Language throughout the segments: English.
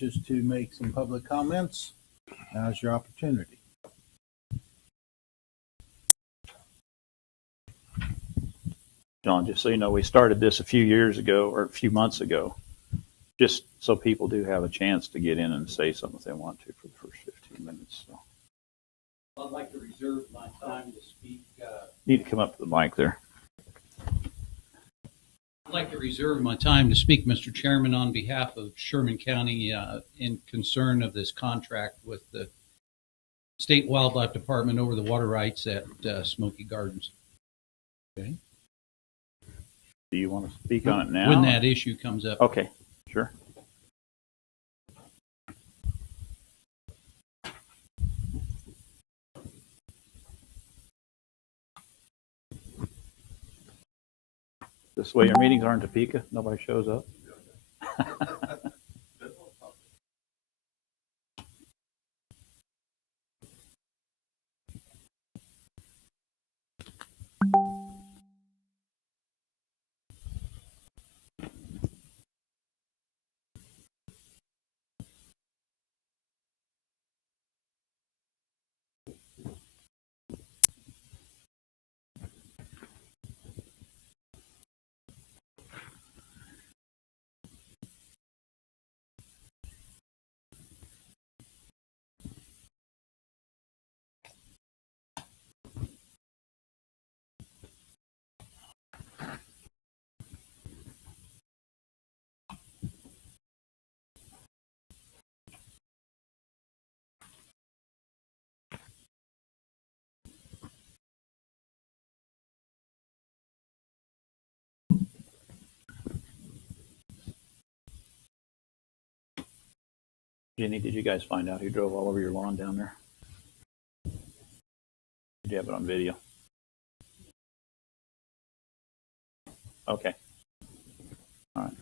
wishes to make some public comments, now's your opportunity. John, just so you know, we started this a few years ago or a few months ago, just so people do have a chance to get in and say something if they want to for the first 15 minutes. So. I'd like to reserve my time to speak. Need to come up to the mic there. I'd like to reserve my time to speak, Mr. Chairman, on behalf of Sherman County in concern of this contract with the State Wildlife Department over the water rights at Smoky Gardens. Okay. Do you want to speak on it now? When that issue comes up. Okay, sure. This way your meetings are in Topeka, nobody shows up. Jenny, did you guys find out who drove all over your lawn down there? Did you have it on video? Okay. All right.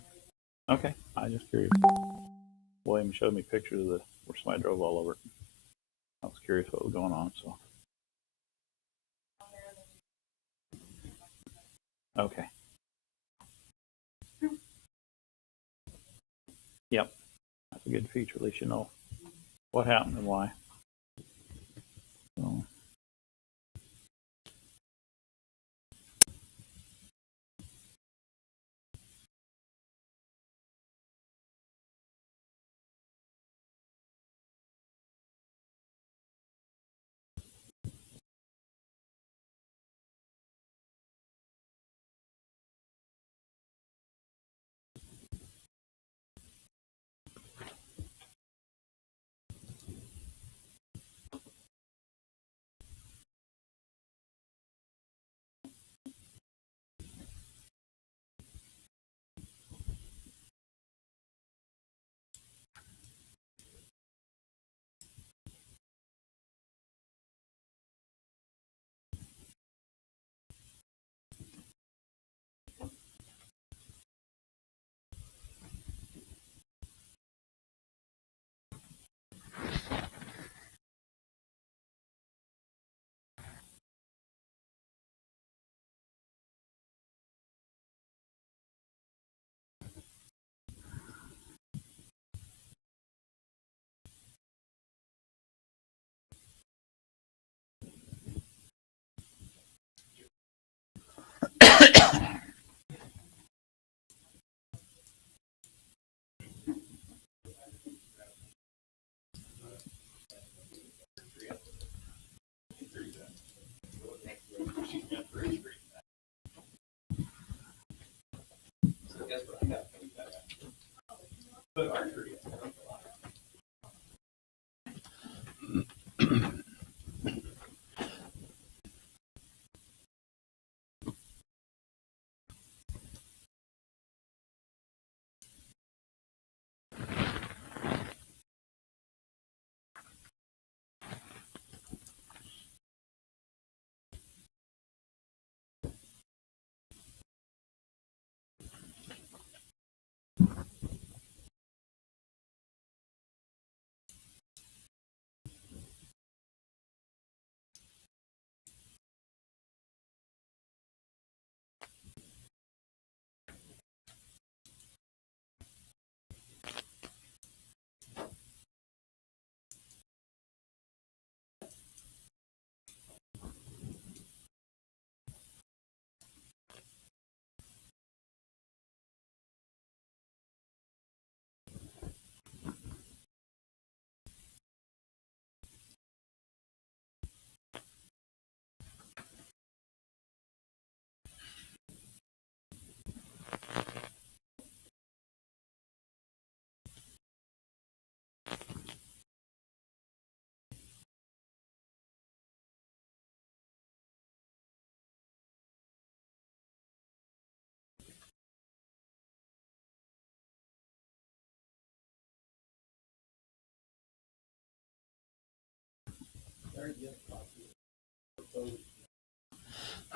Okay. I was just curious. William showed me pictures of where somebody drove all over it. I was curious what was going on, so. Okay. Yep. That's a good feature. At least you know what happened and why. So.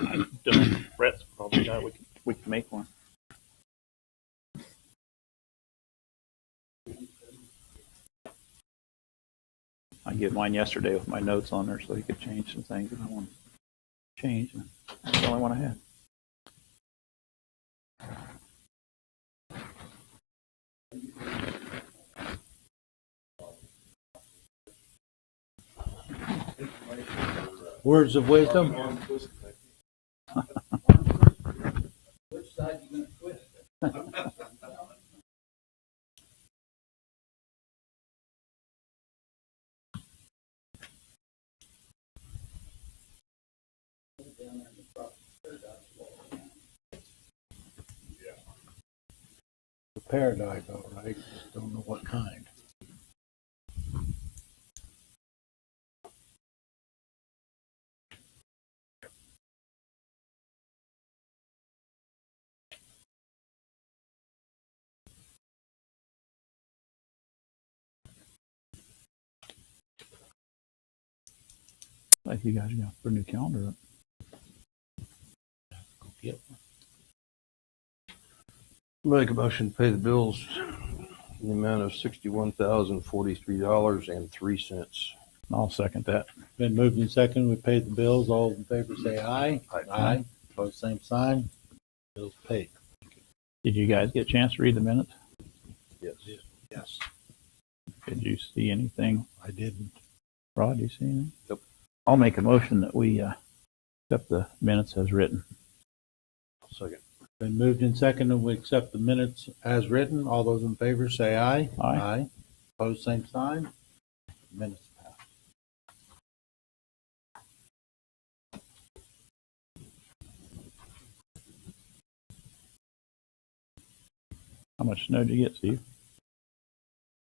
Dylan, Brett's probably got it. We can make one. I gave mine yesterday with my notes on there so he could change some things that I want to change. And that's the only one I had. Words of wisdom. Which side are you going to twist? The paradise, all right. Just don't know what kind. Like you guys got a new calendar up. Go get one. Make a motion to pay the bills in the amount of $61,043.03. I'll second that. Been moved and seconded. We paid the bills. All in favor say aye. Aye. Opposed, same sign. Bills paid. Did you guys get a chance to read the minutes? Yes. Yes, Did you see anything? I didn't. Rod, do you see anything? Yep. I'll make a motion that we accept the minutes as written. Second. Been moved and seconded. We accept the minutes as written. All those in favor say aye. Aye. Opposed, same sign. Minutes passed. How much snow did you get, Steve?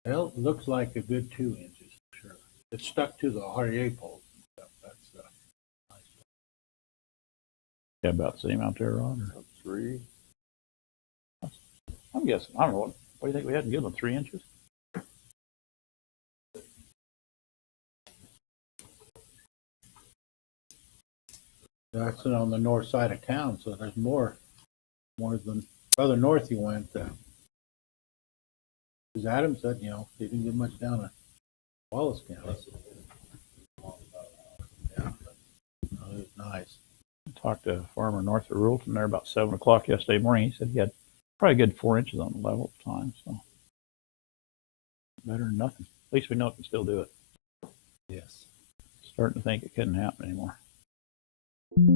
Well, it looks like a good 2 inches for sure. It's stuck to the REA poles and stuff. That's nice. Yeah, about the same out there, Rod? Or? 3. I'm guessing. I don't know. What do you think we had? A good one, 3 inches? That's on the north side of town, so there's more than further north you went. Because Adam said, he didn't get much down in Wallace County. Yeah, no, it was nice. I talked to a farmer north of Rulton there about 7 o'clock yesterday morning. He said he had probably a good 4 inches on the level at the time. So better than nothing. At least we know it can still do it. Yes. Starting to think it couldn't happen anymore. And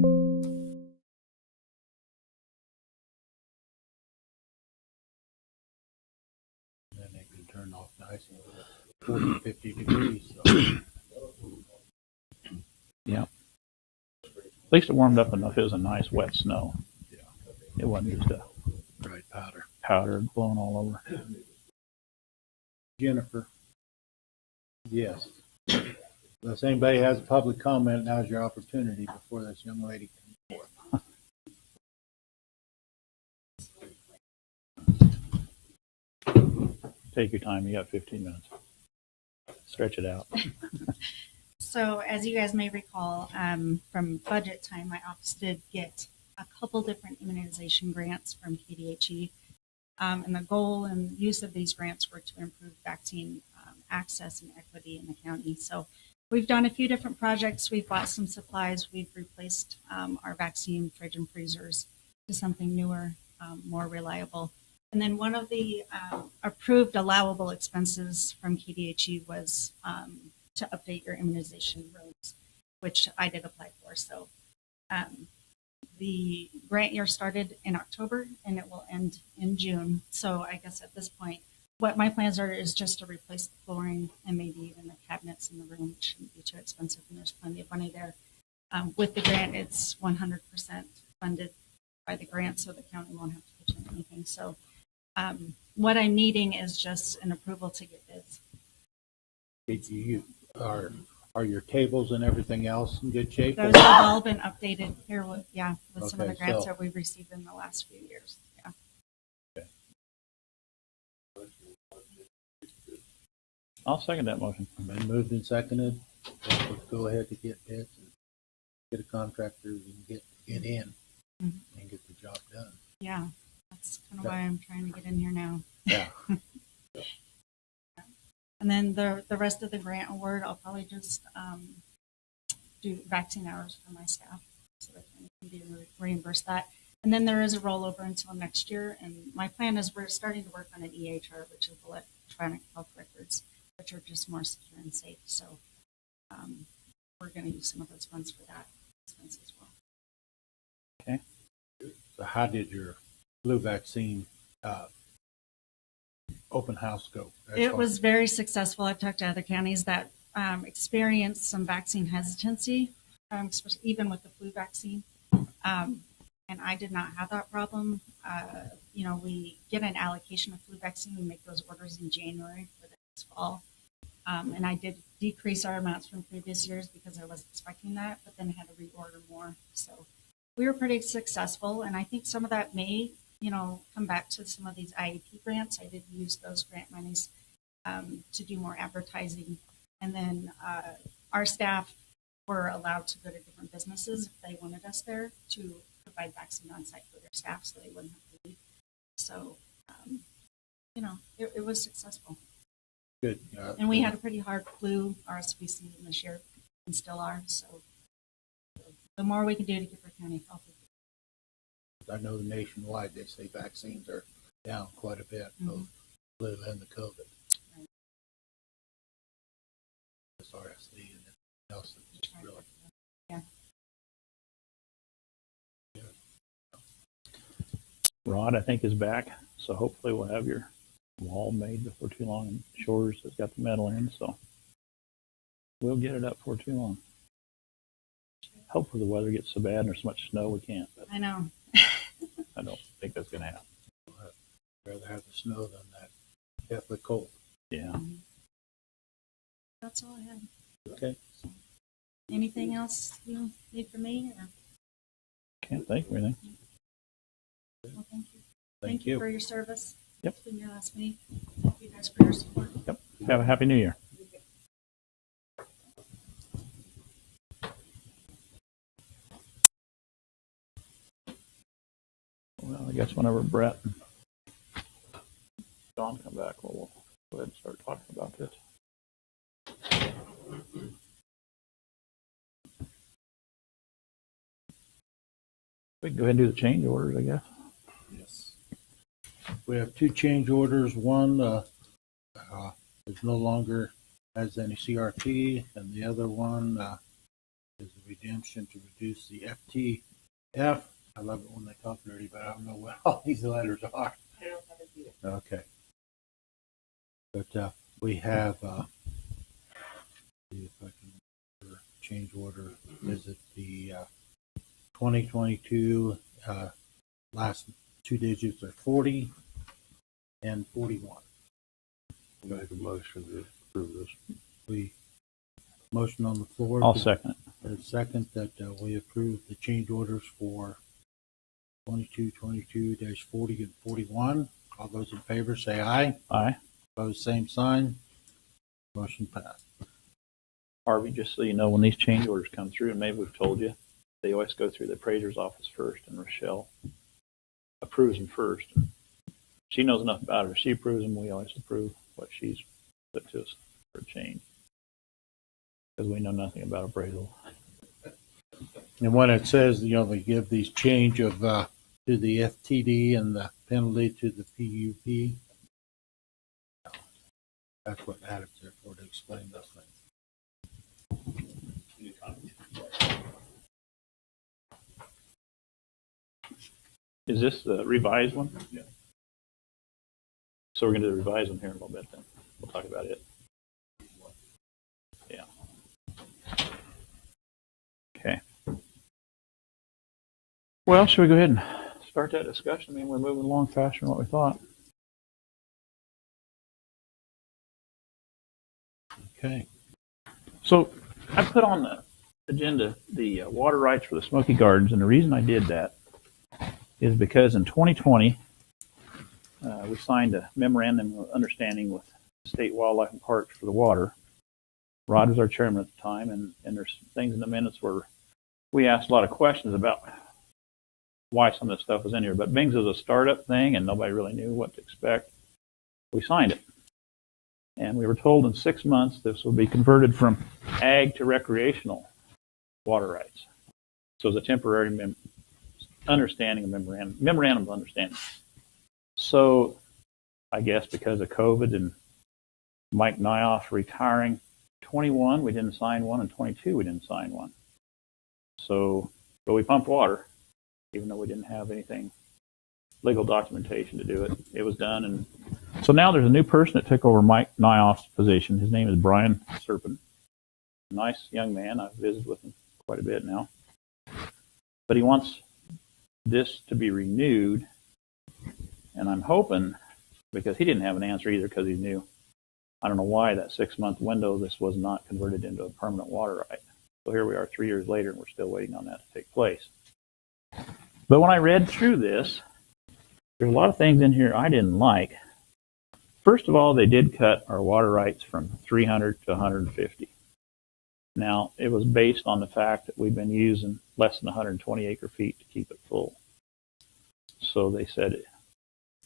then it can turn off nice and 40, 50 degrees. So. Yeah. At least it warmed up enough. It was a nice wet snow. Yeah. It wasn't just a Right powder. powder blowing all over. Jennifer. Yes. Unless anybody has a public comment, now's your opportunity before this young lady comes forth. Take your time. You got 15 minutes. Stretch it out. So as you guys may recall, from budget time, my office did get a couple different immunization grants from KDHE. And the goal and use of these grants were to improve vaccine access and equity in the county. So we've done a few different projects. We've bought some supplies. We've replaced our vaccine fridge and freezers to something newer, more reliable. And then one of the approved allowable expenses from KDHE was to update your immunization rooms, which I did apply for. So the grant year started in October and it will end in June. So I guess at this point, what my plans are is just to replace the flooring and maybe even the cabinets in the room, which shouldn't be too expensive and there's plenty of money there. With the grant, it's 100% funded by the grant, so the county won't have to pitch in anything. So what I'm needing is just an approval to get bids. Are your tables and everything else in good shape? Those have all been updated here with some of the Okay, grants so- that we've received in the last few years. Yeah. I'll second that motion. Been moved and seconded. Let's go ahead to get bids and get a contractor and get get in Mhm. and get the job done. Yeah, that's kind of why I'm trying to get in here now. Yeah. And then the rest of the grant award, I'll probably just do vaccine hours for my staff so that they can be reimbursed that. And then there is a rollover until next year. And my plan is we're starting to work on an EHR, which is electronic health records, which are just more secure and safe. So we're going to use some of those funds for that expense as well. Okay. So how did your flu vaccine open house go? It was very successful. I've talked to other counties that experienced some vaccine hesitancy, even with the flu vaccine. And I did not have that problem. We get an allocation of flu vaccine. We make those orders in January for the next fall. And I did decrease our amounts from previous years because I was expecting that, but then had to reorder more. So we were pretty successful. And I think some of that may, come back to some of these IEP grants. I did use those grant monies to do more advertising. And then our staff were allowed to go to different businesses if they wanted us there to provide vaccine on site for their staff so they wouldn't have to leave. So, it was successful. Good. And we had a pretty hard flu RSV season this year and still are. So the more we can do to keep our county healthy. I know nationwide they say vaccines are down quite a bit, both flu and the COVID. Right. This RSV and everything else is just really. Yeah. Rod, I think, is back, so hopefully we'll have your wall made before too long. And Shores has got the metal in, so we'll get it up before too long. Hopefully the weather gets so bad and there's so much snow we can't. But I know. I don't think that's going to happen. I'd rather have the snow than that deathly cold. Yeah. That's all I had. Okay. Anything else you need from me? Or? Can't think of anything. Well, thank you. Thank you. For your service. Yep. It's been your last meeting. Thank you guys for your support. Yep. Have a happy new year. Well, I guess whenever Brett and John come back, we'll go ahead and start talking about this. We can go ahead and do the change orders, I guess. Yes. We have two change orders. One is no longer has any CRT, and the other one is a redemption to reduce the FTF. I love it when they talk dirty, but I don't know what all these letters are. Okay. But we have, see if I can change order. Is it the 2022 last two digits are 40 and 41. Make a motion to approve this. We motion on the floor. I'll second it. A second that we approve the change orders for 22-40 and 41. All those in favor say aye. Aye. Opposed, same sign. Motion passed. Harvey, just so you know, when these change orders come through, and maybe we've told you, they always go through the appraiser's office first, and Rochelle approves them first. She knows enough about it. If she approves them, we always approve what she's put to us for a change, because we know nothing about appraisal. And when it says, they give these change of to the FTD and the penalty to the PUP, that's what Adam's there for, to explain those things. Is this the revised one? Yeah. So we're going to do the revised one here in a little bit then. We'll talk about it. Yeah. Okay. Well, should we go ahead and start that discussion? I mean, we're moving along faster than what we thought. Okay. So I put on the agenda the water rights for the Smoky Gardens, and the reason I did that is because in 2020, we signed a memorandum of understanding with State Wildlife and Parks for the water. Rod was our chairman at the time, and there's things in the minutes where we asked a lot of questions about why some of this stuff was in here. But Bing's is a startup thing, and nobody really knew what to expect. We signed it. And we were told in 6 months this would be converted from ag to recreational water rights. So it was a temporary understanding of memorandum of understanding. So I guess because of COVID and Mike Nyoff retiring, 21 we didn't sign one, and 22 we didn't sign one. So, but we pumped water, even though we didn't have anything legal documentation to do it. It was done, and so now there's a new person that took over Mike Nyoff's position. His name is Brian Sherman. Nice young man. I've visited with him quite a bit now. But he wants this to be renewed, and I'm hoping, because he didn't have an answer either because he's new. I don't know why that 6-month window, this was not converted into a permanent water right. So here we are 3 years later, and we're still waiting on that to take place. But when I read through this, there's a lot of things in here I didn't like. First of all, they did cut our water rights from 300 to 150. Now, it was based on the fact that we've been using less than 120 acre feet to keep it full. So they said,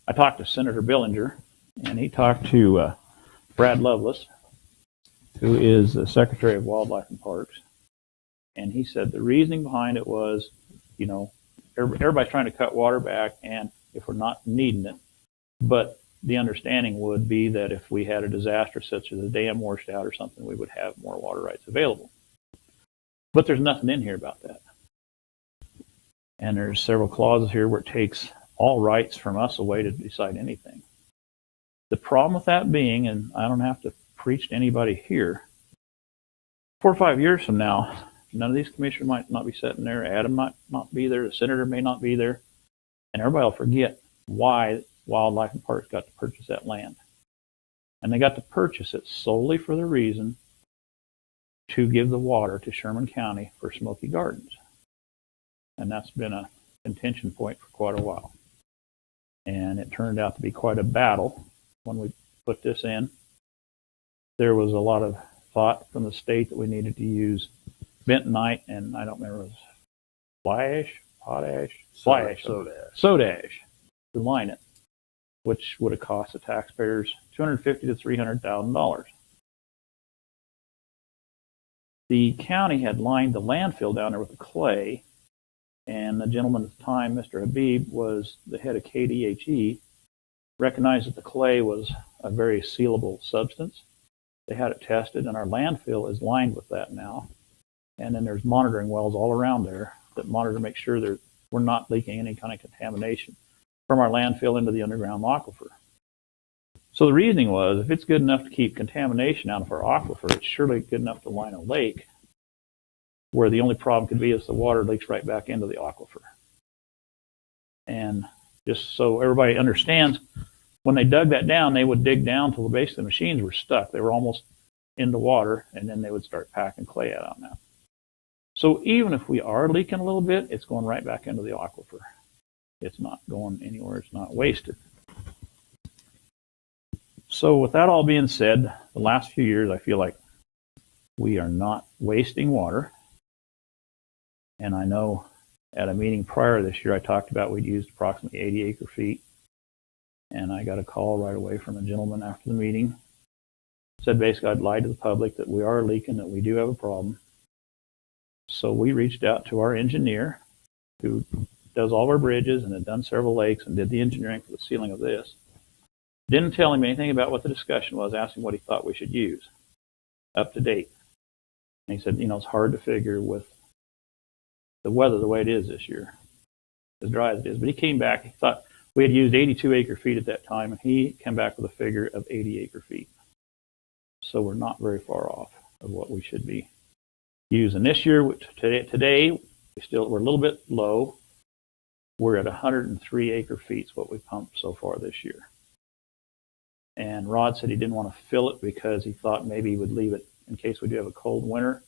I talked to Senator Billinger, and he talked to Brad Lovelace, who is the Secretary of Wildlife and Parks. And he said the reasoning behind it was, you know, everybody's trying to cut water back, and if we're not needing it. But the understanding would be that if we had a disaster such as a dam washed out or something, we would have more water rights available. But there's nothing in here about that. And there's several clauses here where it takes all rights from us away to decide anything. The problem with that being, and I don't have to preach to anybody here, 4 or 5 years from now, none of these commissioners might not be sitting there. Adam might not be there. The senator may not be there. And everybody will forget why Wildlife and Parks got to purchase that land. And they got to purchase it solely for the reason to give the water to Sherman County for Smoky Gardens. And that's been a contention point for quite a while. And it turned out to be quite a battle when we put this in. There was a lot of thought from the state that we needed to use bentonite, and I don't remember, it was soda ash to line it, which would have cost the taxpayers $250,000 to $300,000. The county had lined the landfill down there with the clay, and the gentleman at the time, Mr. Habib, was the head of KDHE, recognized that the clay was a very sealable substance. They had it tested, and our landfill is lined with that now. And then there's monitoring wells all around there that monitor to make sure that we're not leaking any kind of contamination from our landfill into the underground aquifer. So the reasoning was, if it's good enough to keep contamination out of our aquifer, it's surely good enough to line a lake, where the only problem could be is the water leaks right back into the aquifer. And just so everybody understands, when they dug that down, they would dig down till basically the machines were stuck. They were almost into water, and then they would start packing clay out on that. So even if we are leaking a little bit, it's going right back into the aquifer. It's not going anywhere. It's not wasted. So with that all being said, the last few years, I feel like we are not wasting water. And I know at a meeting prior this year, I talked about we'd used approximately 80 acre feet. And I got a call right away from a gentleman after the meeting. Said basically I'd lied to the public that we are leaking, that we do have a problem. So we reached out to our engineer, who does all of our bridges and had done several lakes and did the engineering for the sealing of this. Didn't tell him anything about what the discussion was, asked him what he thought we should use. Up to date. And he said, you know, it's hard to figure with the weather the way it is this year, as dry as it is. But he came back, he thought we had used 82 acre feet at that time, and he came back with a figure of 80 acre feet. So we're not very far off of what we should be using. This year, today we're a little bit low. We're at 103 acre feet is what we pumped so far this year. And Rod said he didn't want to fill it because he thought maybe he would leave it in case we do have a cold winter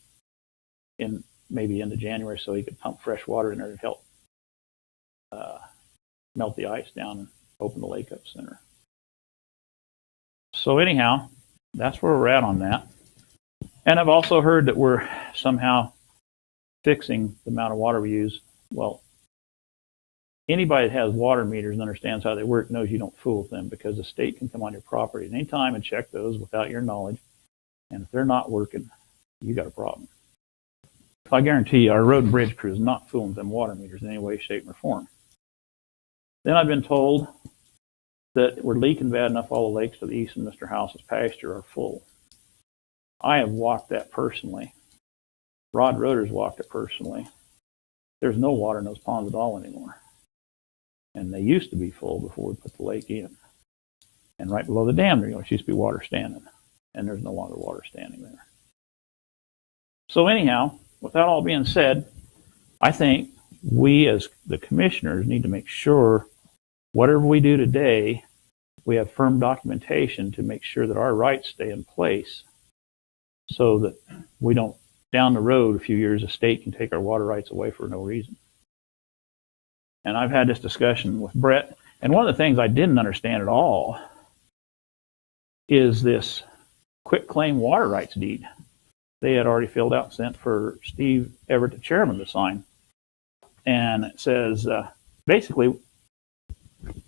in maybe into January, so he could pump fresh water in there to help melt the ice down and open the lake up center. So anyhow, that's where we're at on that. And I've also heard that we're somehow fixing the amount of water we use. Well, anybody that has water meters and understands how they work knows you don't fool with them, because the state can come on your property at any time and check those without your knowledge. And if they're not working, you got a problem. I guarantee you our road and bridge crew is not fooling with them water meters in any way, shape, or form. Then I've been told that we're leaking bad enough. All the lakes to the east of Mr. House's pasture are full. I have walked that personally. Rod Roder's walked it personally. There's no water in those ponds at all anymore. And they used to be full before we put the lake in. And right below the dam, there used to be water standing. And there's no longer water standing there. So anyhow, with that all being said, I think we as the commissioners need to make sure whatever we do today, we have firm documentation to make sure that our rights stay in place, so that we don't, down the road, a few years, the state can take our water rights away for no reason. And I've had this discussion with Brett, and one of the things I didn't understand at all is this quit claim water rights deed. They had already filled out and sent for Steve Everett, the chairman, to sign. And it says, basically,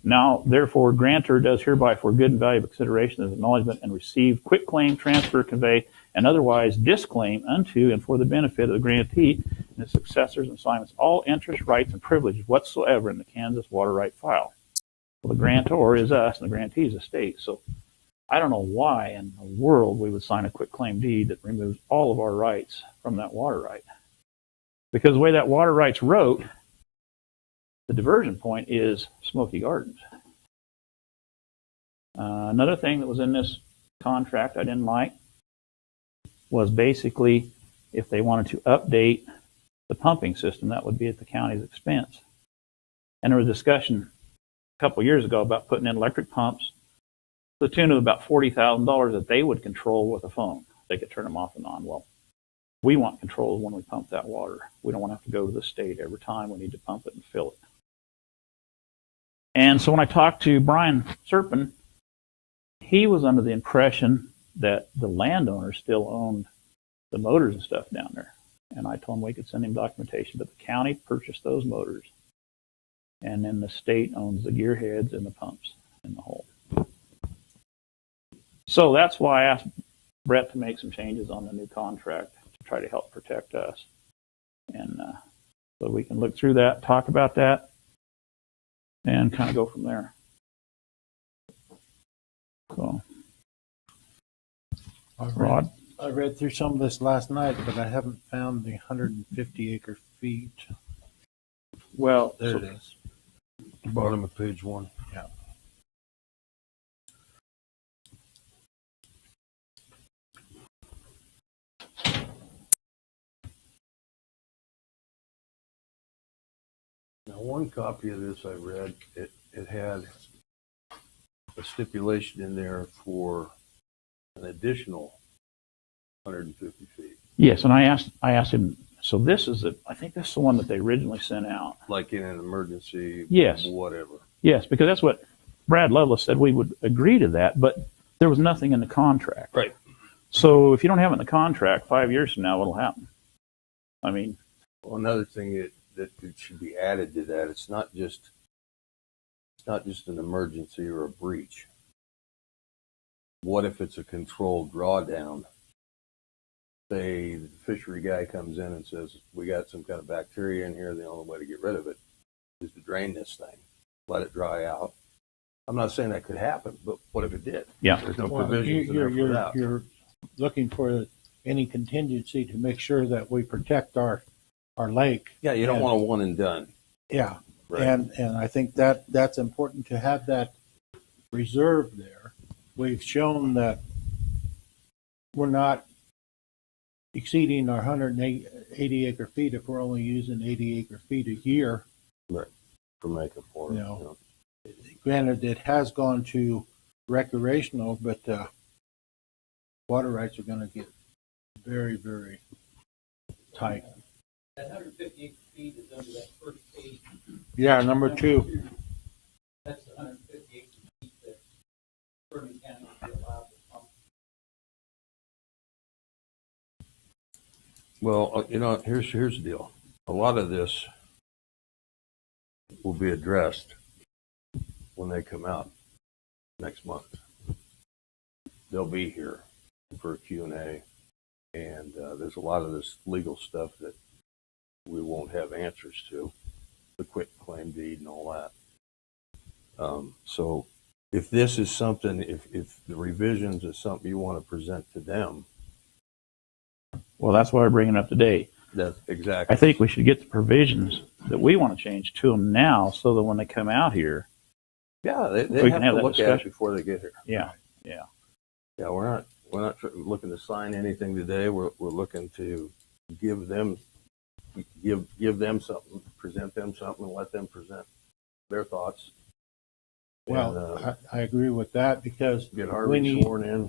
now, therefore, grantor does hereby for good and valuable consideration as acknowledgement and receive, quit claim, transfer, convey, and otherwise disclaim unto and for the benefit of the grantee and his successors and assignments all interests, rights, and privileges whatsoever in the Kansas water right file. Well, the grantor is us, and the grantee is the state. So I don't know why in the world we would sign a quit claim deed that removes all of our rights from that water right. Because the way that water rights wrote, the diversion point is Smoky Gardens. Another thing that was in this contract I didn't like was basically if they wanted to update the pumping system, that would be at the county's expense. And there was discussion a couple years ago about putting in electric pumps to the tune of about $40,000 that they would control with a phone. They could turn them off and on. Well, we want control when we pump that water. We don't want to have to go to the state every time we need to pump it and fill it. And so when I talked to Brian Sherman, he was under the impression that the landowner still owned the motors and stuff down there. And I told him we could send him documentation, but the county purchased those motors. And then the state owns the gearheads and the pumps in the hole. So that's why I asked Brett to make some changes on the new contract to try to help protect us. And so we can look through that, talk about that, and kind of go from there. So, Rod? I read through some of this last night, but I haven't found the 150 acre feet. Well, There so, it is. Bottom of page 1. Yeah. Now, one copy of this I read, it had a stipulation in there for an additional 150 feet, yes, and I asked him, so this is I think this is the one that they originally sent out. like in an emergency, Yes. whatever. Yes, because that's what Brad Lovelace said, we would agree to that, but there was nothing in the contract. Right. So if you don't have it in the contract, 5 years from now, what'll happen? I mean, Well, another thing that should be added to that, it's not just an emergency or a breach. What if it's a controlled drawdown? Say the fishery guy comes in and says, we got some kind of bacteria in here. The only way to get rid of it is to drain this thing, let it dry out. I'm not saying that could happen, but what if it did? yeah. There's no Well, provisions in there for that. you're looking for any contingency to make sure that we protect our lake. Yeah, you don't want a one and done. Yeah. Right. And I think that's important to have that reserve there. We've shown that we're not exceeding our 180 acre feet if we're only using 80 acre feet a year. Right. For makeup for it. No. Granted, it has gone to recreational, but water rights are going to get very, very tight. That 150 feet is under that first page. Yeah, number 2. That's the 150 feet that Sherman County will be allowed to pump. Well, here's the deal. A lot of this will be addressed when they come out next month. They'll be here for a Q&A, and there's a lot of this legal stuff that we won't have answers to, the quit claim deed and all that. So if this is something, if the revisions is something you want to present to them, Well, that's why we're bringing it up today. that's exactly. I think we should get the provisions that we want to change to them now, so that when they come out here, Yeah, they We have can have to that look at it discussion. before they get here. yeah. Yeah, we're not looking to sign anything today. We're looking to give them something, present them something, and let them present their thoughts. Well, And, I agree with that because get we Harvey need, sworn in.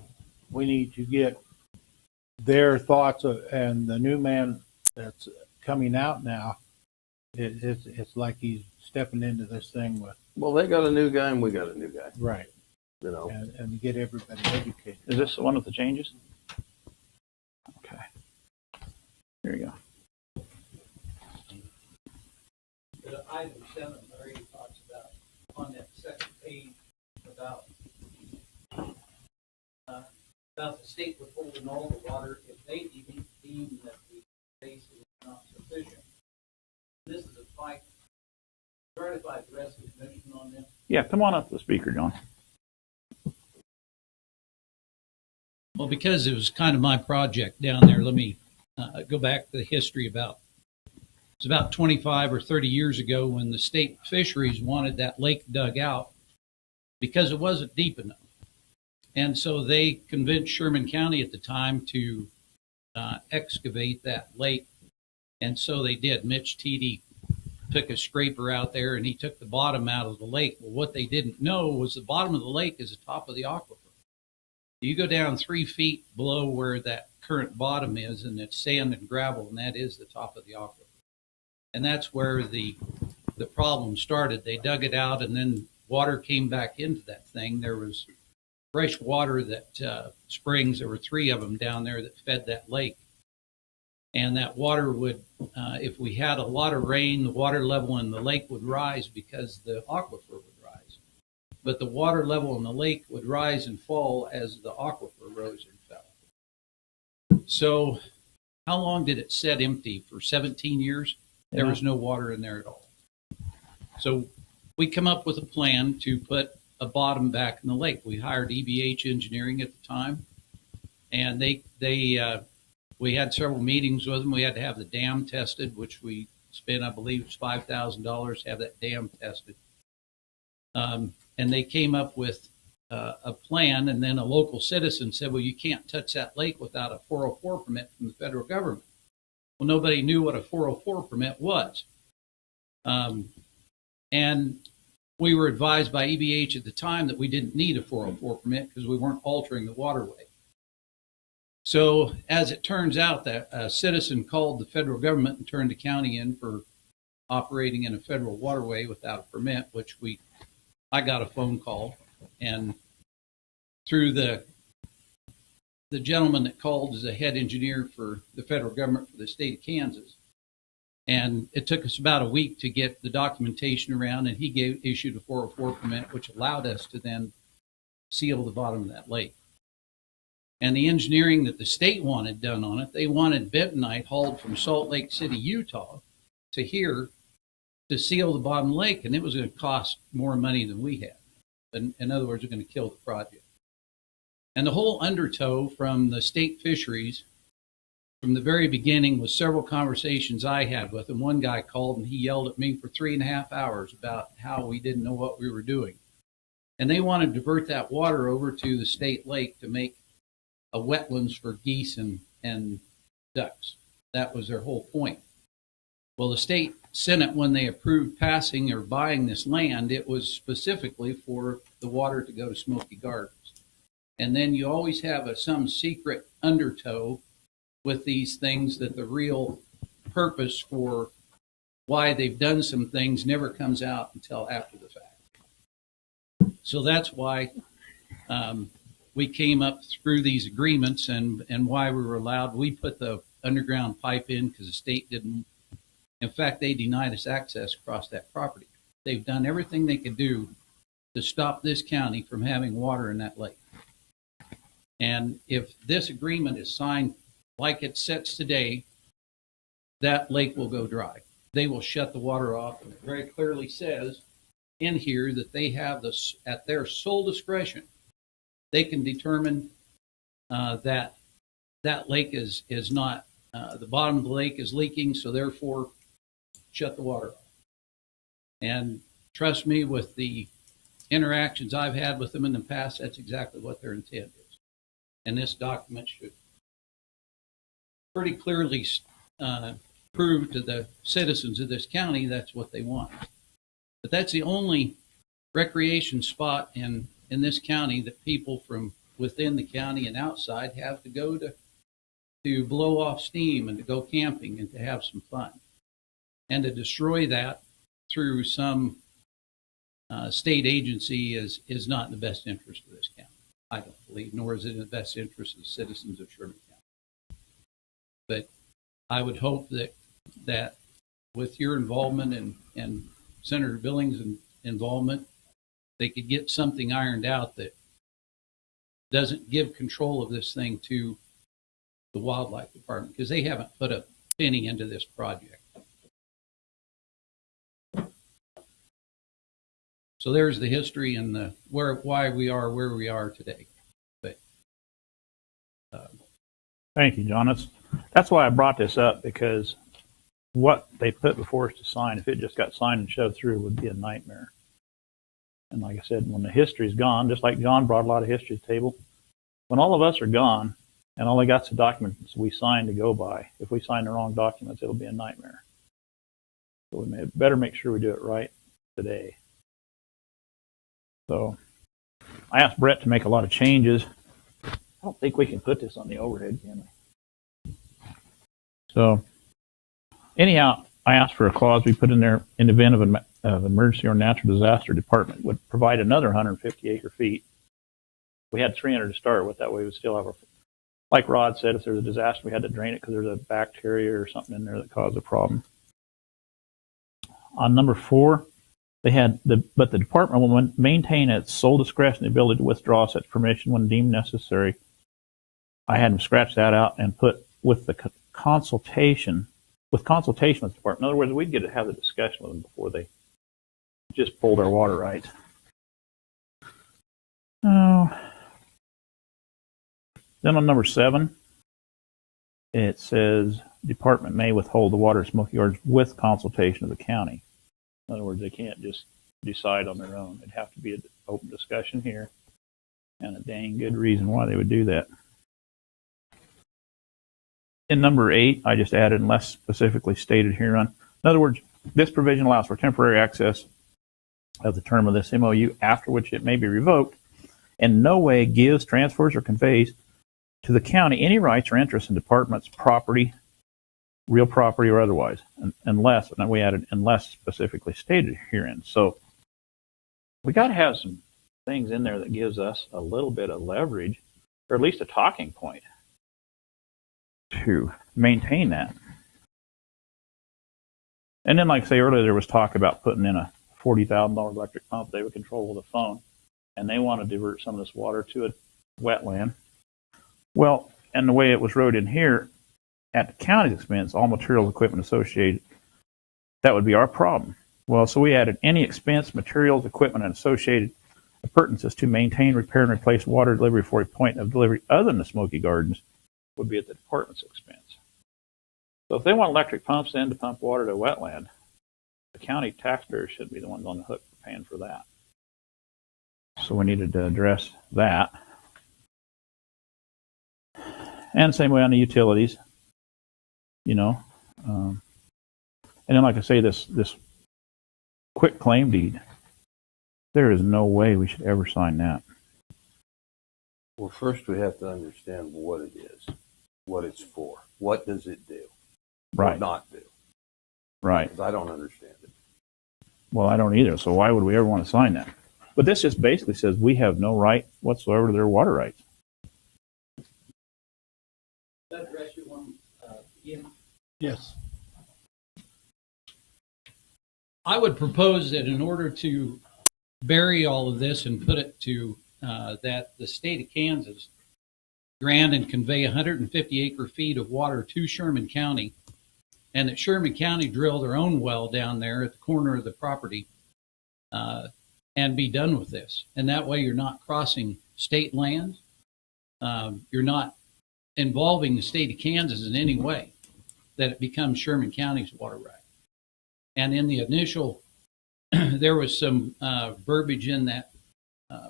we need to get their thoughts and the new man that's coming out now. It's like he's stepping into this thing with, Well, they got a new guy and we got a new guy, right, you know. and get everybody educated. Is this the one with the changes? Okay. Here you go. Item 7, Larry talks about on that second page about the state withholding all the water if they deem that the basin is not sufficient. This is a fight. Try to fight the rest of the commission on this. Yeah, come on up to the speaker, John. Well, because it was kind of my project down there, let me go back to the history it's about 25 or 30 years ago when the state fisheries wanted that lake dug out because it wasn't deep enough. And so they convinced Sherman County at the time to excavate that lake. And so they did. Mitch Teedy took a scraper out there and he took the bottom out of the lake. Well, what they didn't know was the bottom of the lake is the top of the aquifer. You go down 3 feet below where that current bottom is, and it's sand and gravel, and that is the top of the aquifer. And that's where the problem started. They dug it out, and then water came back into that thing. There was fresh water that springs. There were 3 of them down there that fed that lake. And that water would, if we had a lot of rain, the water level in the lake would rise because the aquifer would rise. But the water level in the lake would rise and fall as the aquifer rose and fell. So how long did it sit empty? For 17 years? There was no water in there at all. So we come up with a plan to put a bottom back in the lake. We hired EBH Engineering at the time, and we had several meetings with them. We had to have the dam tested, which we spent, I believe, $5,000 to have that dam tested. And they came up with a plan, and then a local citizen said, well, you can't touch that lake without a 404 permit from the federal government. Well, nobody knew what a 404 permit was. And we were advised by EBH at the time that we didn't need a 404 permit because we weren't altering the waterway. So as it turns out, that a citizen called the federal government and turned the county in for operating in a federal waterway without a permit, which I got a phone call, and through the gentleman that called is a head engineer for the federal government for the state of Kansas. And it took us about a week to get the documentation around, and he issued a 404 permit, which allowed us to then seal the bottom of that lake. And the engineering that the state wanted done on it, they wanted bentonite hauled from Salt Lake City, Utah to here to seal the bottom lake, and it was going to cost more money than we had. In other words, it's going to kill the project. And the whole undertow from the state fisheries from the very beginning was several conversations I had with him. One guy called and he yelled at me for 3.5 hours about how we didn't know what we were doing. And they wanted to divert that water over to the state lake to make a wetlands for geese and ducks. That was their whole point. Well, the state Senate, when they approved passing or buying this land, it was specifically for the water to go to Smoky Gardens. And then you always have some secret undertow with these things that the real purpose for why they've done some things never comes out until after the fact. So that's why we came up through these agreements and why we were allowed. We put the underground pipe in because the state didn't. In fact, they denied us access across that property. They've done everything they could do to stop this county from having water in that lake. And if this agreement is signed like it sits today, that lake will go dry. They will shut the water off. And it very clearly says in here that they have this at their sole discretion. They can determine that lake is not, the bottom of the lake is leaking, so therefore shut the water off. And trust me, with the interactions I've had with them in the past, that's exactly what their intent is. And this document should pretty clearly prove to the citizens of this county that's what they want. But that's the only recreation spot in this county that people from within the county and outside have to go to blow off steam and to go camping and to have some fun. And to destroy that through some state agency is not in the best interest of this county, I don't believe, nor is it in the best interest of the citizens of Sherman County. But I would hope that with your involvement and Senator Billings' involvement, they could get something ironed out that doesn't give control of this thing to the wildlife department, because they haven't put a penny into this project. So there's the history and why we are where we are today. But Thank you, John. That's why I brought this up, because what they put before us to sign, if it just got signed and shoved through, would be a nightmare. And like I said, when the history's gone, just like John brought a lot of history to the table, when all of us are gone and all they got's the documents we signed to go by, if we sign the wrong documents, it'll be a nightmare. So we better make sure we do it right today. So I asked Brett to make a lot of changes. I don't think we can put this on the overhead, can we? So anyhow, I asked for a clause we put in there: in the event of emergency or natural disaster, department would provide another 150 acre feet. We had 300 to start with. That way we still have like Rod said, if there's a disaster, we had to drain it because there's a bacteria or something in there that caused a problem. On number 4, but the department will maintain at its sole discretion the ability to withdraw such permission when deemed necessary. I had them scratch that out and put with the consultation with the department. In other words, we'd get to have the discussion with them before they just pulled our water rights. Oh. Then on number 7, it says department may withhold the water smoking yardage with consultation of the county. In other words, they can't just decide on their own. It'd have to be an open discussion here and a dang good reason why they would do that. In number 8, I just added unless specifically stated herein. In other words, this provision allows for temporary access of the term of this MOU, after which it may be revoked, and in no way gives, transfers, or conveys to the county any rights or interests in department's property, real property or otherwise, unless, and we added unless specifically stated herein. So we got to have some things in there that gives us a little bit of leverage, or at least a talking point to maintain that. And then, like I say earlier, there was talk about putting in a $40,000 electric pump they would control with a phone, and they want to divert some of this water to a wetland. Well, and the way it was wrote in here, at the county's expense, all materials, equipment associated, that would be our problem. Well, so we added any expense, materials, equipment, and associated appurtenances to maintain, repair, and replace water delivery for a point of delivery other than the Smoky Gardens would be at the department's expense. So if they want electric pumps in to pump water to a wetland, the county taxpayers should be the ones on the hook for paying for that. So we needed to address that. And same way on the utilities, you know. And then, like I say, this quick claim deed, there is no way we should ever sign that. Well, first we have to understand what it is, what it's for. What does it do? Right. Or not do? Right. Because I don't understand it. Well, I don't either. So why would we ever want to sign that? But this just basically says we have no right whatsoever to their water rights. That address you one, Ian? Yes. I would propose that in order to bury all of this and put it to that the state of Kansas grant and convey 150 acre feet of water to Sherman County, and that Sherman County drill their own well down there at the corner of the property and be done with this. And that way you're not crossing state lands. You're not involving the state of Kansas in any way, that it becomes Sherman County's water right. And in the initial, there was some verbiage in that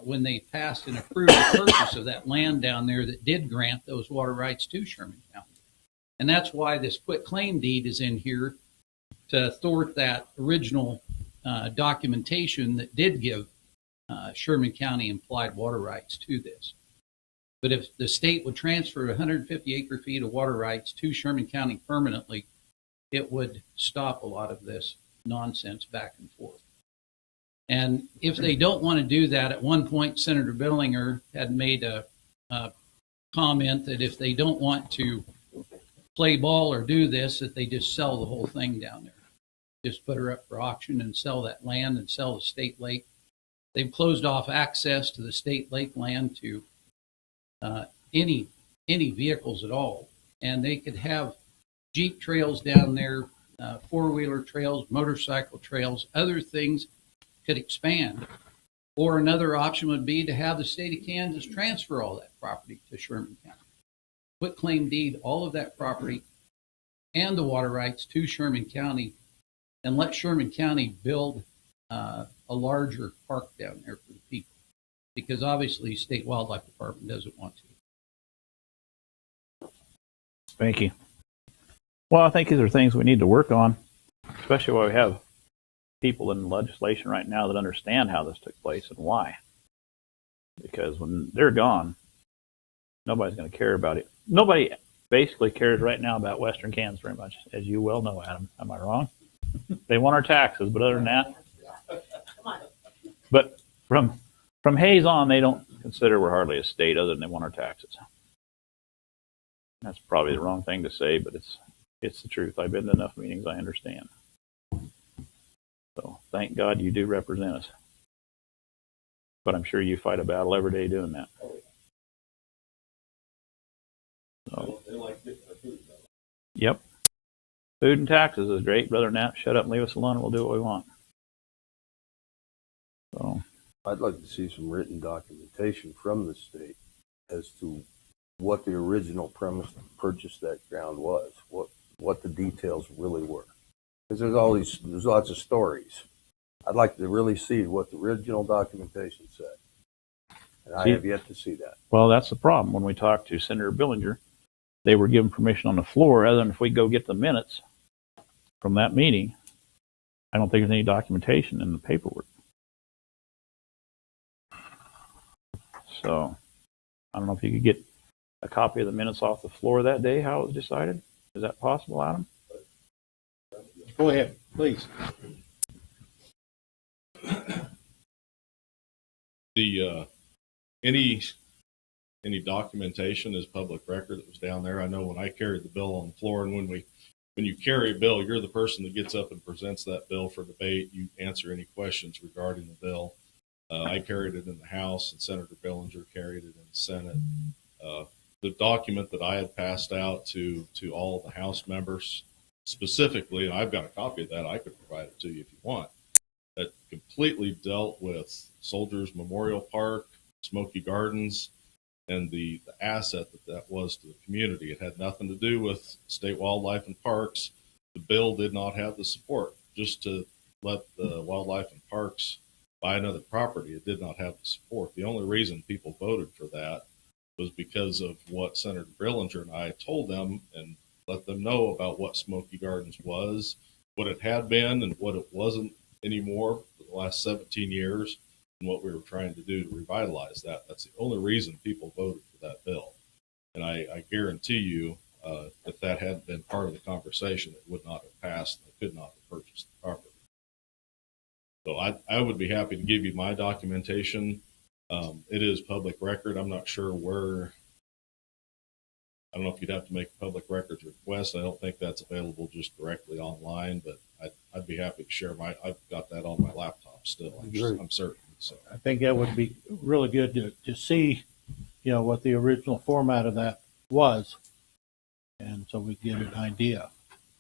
when they passed and approved the purchase of that land down there that did grant those water rights to Sherman County. And that's why this quit claim deed is in here, to thwart that original documentation that did give Sherman County implied water rights to this. But if the state would transfer 150 acre feet of water rights to Sherman County permanently, it would stop a lot of this nonsense back and forth. And if they don't want to do that, at one point, Senator Billinger had made a comment that if they don't want to play ball or do this, that they just sell the whole thing down there. Just put her up for auction and sell that land and sell the state lake. They've closed off access to the state lake land to any vehicles at all. And they could have Jeep trails down there, four-wheeler trails, motorcycle trails, other things could expand. Or another option would be to have the state of Kansas transfer all that property to Sherman County. Quit claim deed all of that property and the water rights to Sherman County, and let Sherman County build a larger park down there for the people. Because obviously State Wildlife Department doesn't want to. Thank you. Well, I think these are things we need to work on, especially while we have people in legislation right now that understand how this took place and why. Because when they're gone, nobody's going to care about it. Nobody basically cares right now about Western Kansas very much, as you well know, Adam. Am I wrong? They want our taxes, but other than that, but from Hayes on, they don't consider we're hardly a state other than they want our taxes. That's probably the wrong thing to say, but it's the truth. I've been to enough meetings, I understand. So thank God you do represent us. But I'm sure you fight a battle every day doing that. So, yep. Food and taxes is great. Brother Knapp, shut up and leave us alone and we'll do what we want. So I'd like to see some written documentation from the state as to what the original premise to purchase that ground was, what the details really were. Because there's lots of stories. I'd like to really see what the original documentation said. And I have yet to see that. Well, that's the problem. When we talked to Senator Billinger, they were given permission on the floor, other than if we go get the minutes from that meeting. I don't think there's any documentation in the paperwork. So I don't know if you could get a copy of the minutes off the floor that day, how it was decided. Is that possible, Adam? Go ahead, please. The any documentation is public record that was down there. I know when I carried the bill on the floor, and when you carry a bill, you're the person that gets up and presents that bill for debate. You answer any questions regarding the bill. I carried it in the House, and Senator Billinger carried it in the Senate. The document that I had passed out to all the House members, specifically, and I've got a copy of that, I could provide it to you if you want, that completely dealt with Soldiers Memorial Park, Smoky Gardens, and the asset that was to the community. It had nothing to do with state wildlife and parks. The bill did not have the support. Just to let the wildlife and parks buy another property, it did not have the support. The only reason people voted for that was because of what Senator Billinger and I told them and let them know about what Smoky Gardens was, what it had been, and what it wasn't anymore for the last 17 years, and what we were trying to do to revitalize that. That's the only reason people voted for that bill. And I guarantee you, if that hadn't been part of the conversation, it would not have passed. They could not have purchased the property. So I would be happy to give you my documentation. It is public record. I'm not sure where I don't know if you'd have to make a public records request. I don't think that's available just directly online, but I'd be happy to share I've got that on my laptop still. Great. I'm certain. So I think that would be really good to see, what the original format of that was. And so we get an idea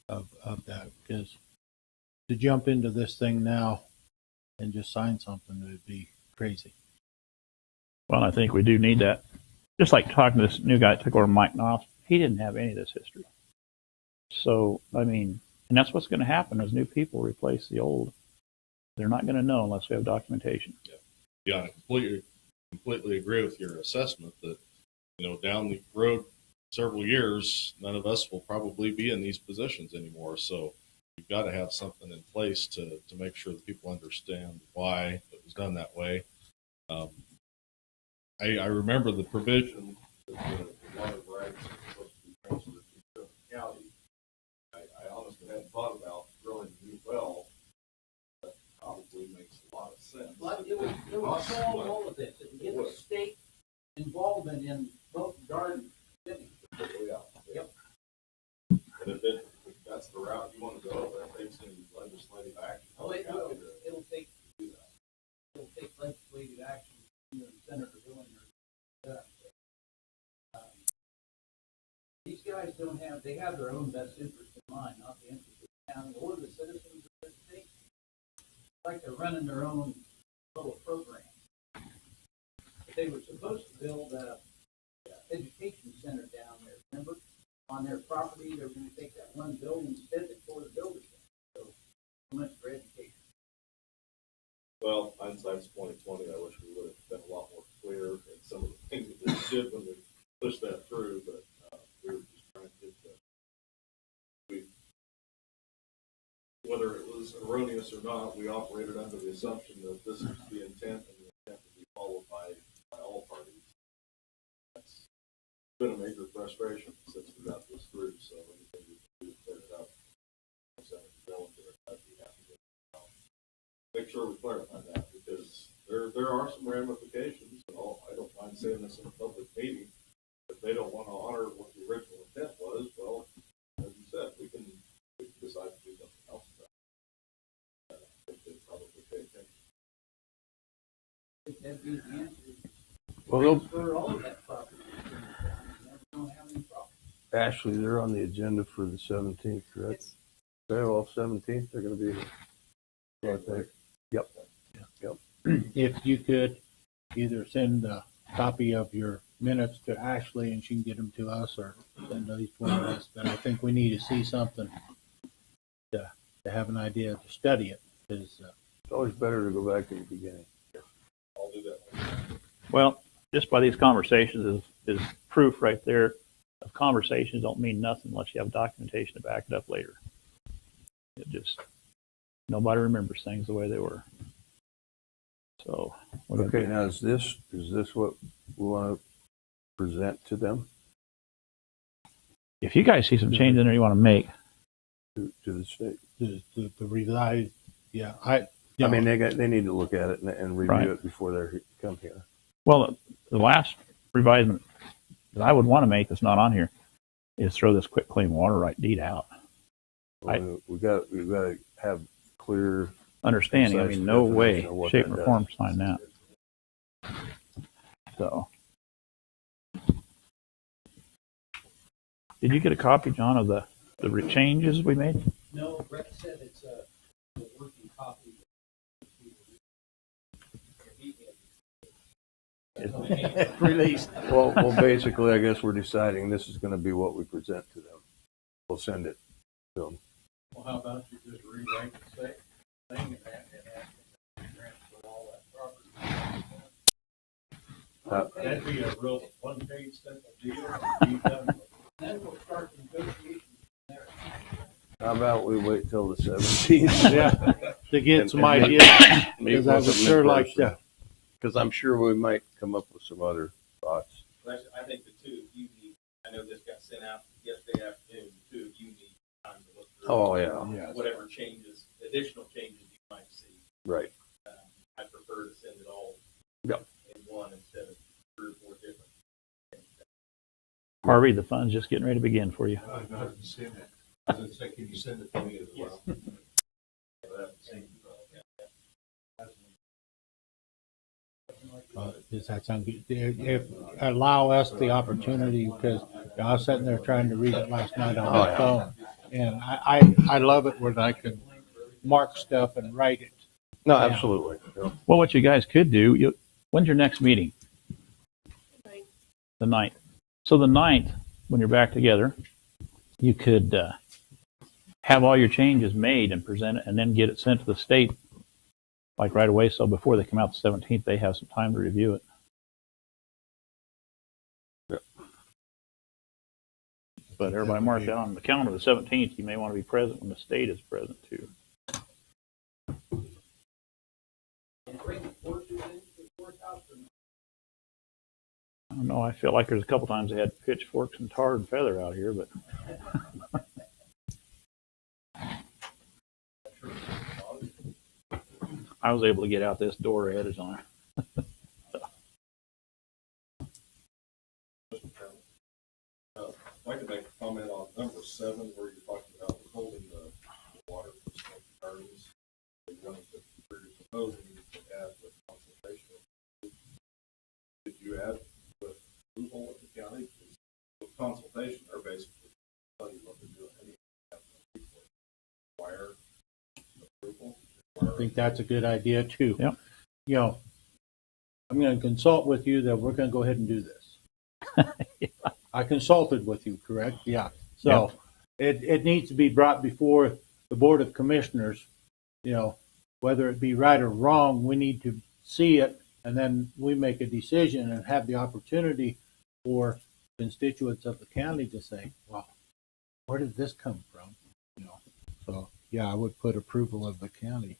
of that, because to jump into this thing now and just sign something would be crazy. Well, I think we do need that. Just like talking to this new guy that took over Mike Knopf, he didn't have any of this history. So, I mean, and that's what's going to happen as new people replace the old. They're not going to know unless we have documentation. yeah, I completely agree with your assessment that, down the road several years, none of us will probably be in these positions anymore. So you've got to have something in place to make sure that people understand why it was done that way. I remember the provision that the water rights are supposed to be transferred to Sherman County. I honestly hadn't thought about drilling a new well. That probably makes a lot of sense. But it was solve all of this. It would get the state involvement in both gardens. Yeah. Yep. And if that's the route you want to go, that takes any legislative action. Oh, it'll take legislative action. Senator Dillon. These guys they have their own best interest in mind, not the interest of the county or the citizens of the state. It's like they're running their own little program. They were supposed to build a education center down there, remember? On their property, they were going to take that one building, instead they tore the building down. So much for education. Well, hindsight's 2020. I wish we would have been a lot more clear in some of the things that we did when we pushed that through, but we were just trying to get whether it was erroneous or not, we operated under the assumption that this was the intent and the intent would be followed by all parties. That's been a major frustration since we got this through, so anything we can do to clear it up. Senator Dillon, I'd be happy to make sure we clarify that, because there are some ramifications. And I don't mind saying this in a public meeting. If they don't want to honor what the original intent was, well, as you said, we can decide to do something else about it. I think they'd probably pay attention. That'd be the answer. Well, For all of that property. Don't have any problem. Ashley, they're on the agenda for the 17th, correct? Well, 17th, they're going to be here. I think. Yep. If you could either send a copy of your minutes to Ashley and she can get them to us, or send these to us, but I think we need to see something to have an idea, to study it. Because It's always better to go back to the beginning. I'll do that. Well, just by these conversations is proof right there of conversations don't mean nothing unless you have documentation to back it up later. It just, nobody remembers things the way they were. So, Okay, now is this what we want to present to them, if you guys see some change in there you want to make, to the state? the revised, I mean, they need to look at it and review it before they come here. well, the last revisement that I would want to make that's not on here is throw this quick clean water right deed out. We've got to have clear Understanding, I mean, no way, definition of what shape, that or does. form sign that. So, did you get a copy, John, of the changes we made? No, Brett said it's a working copy. released. Well, basically, I guess we're deciding this is going to be what we present to them. We'll send it to them. Well, how about you just rewrite the thing and transfer all that property? That'd be a real one-page simple deal. Then we'll start negotiations from there. How about we wait till the 17th? Yeah, to get some and ideas. Meet Because I with would them in sure like person. to. Because I'm sure we might come up with some other thoughts. I think the two of you need, I know this got sent out yesterday afternoon, the two of you need time to look through. Oh, yeah. Yes. Whatever changes, additional changes you might see. Right. I prefer to send it all Yep. in one instead of 3 or 4 different. Harvey, the fun's just getting ready to begin for you. I've not seen it. I was gonna say, can you send it to me as well? Does that sound good? If allow us the opportunity, because I was sitting there trying to read it last night on my phone, and I love it when I can mark stuff and write it. No, Yeah. absolutely. Yeah. Well, what you guys could do, when's your next meeting? The 9th. So the 9th, when you're back together, you could have all your changes made and present it, and then get it sent to the state like right away. So before they come out the 17th, they have some time to review it. Yep. But everybody mark that on the calendar, the 17th. You may want to be present when the state is present too. I don't know. I feel like there's a couple times they had pitchforks and tar and feather out here, but I was able to get out this door ahead of time. I'd like to make a comment on number 7, where you're talking about withholding the water from smoke gardens. One of the proposing to add with consultation. Did you add with approval of the county? With consultation, they're basically telling you what to do. Any require approval. I think that's a good idea too. Yep. You know, I'm going to consult with you that we're going to go ahead and do this. Yeah. I consulted with you, correct? Yeah. So it needs to be brought before the Board of Commissioners. You know, whether it be right or wrong, we need to see it, and then we make a decision and have the opportunity for constituents of the county to say, well, where did this come from? You know, so yeah, I would put approval of the county.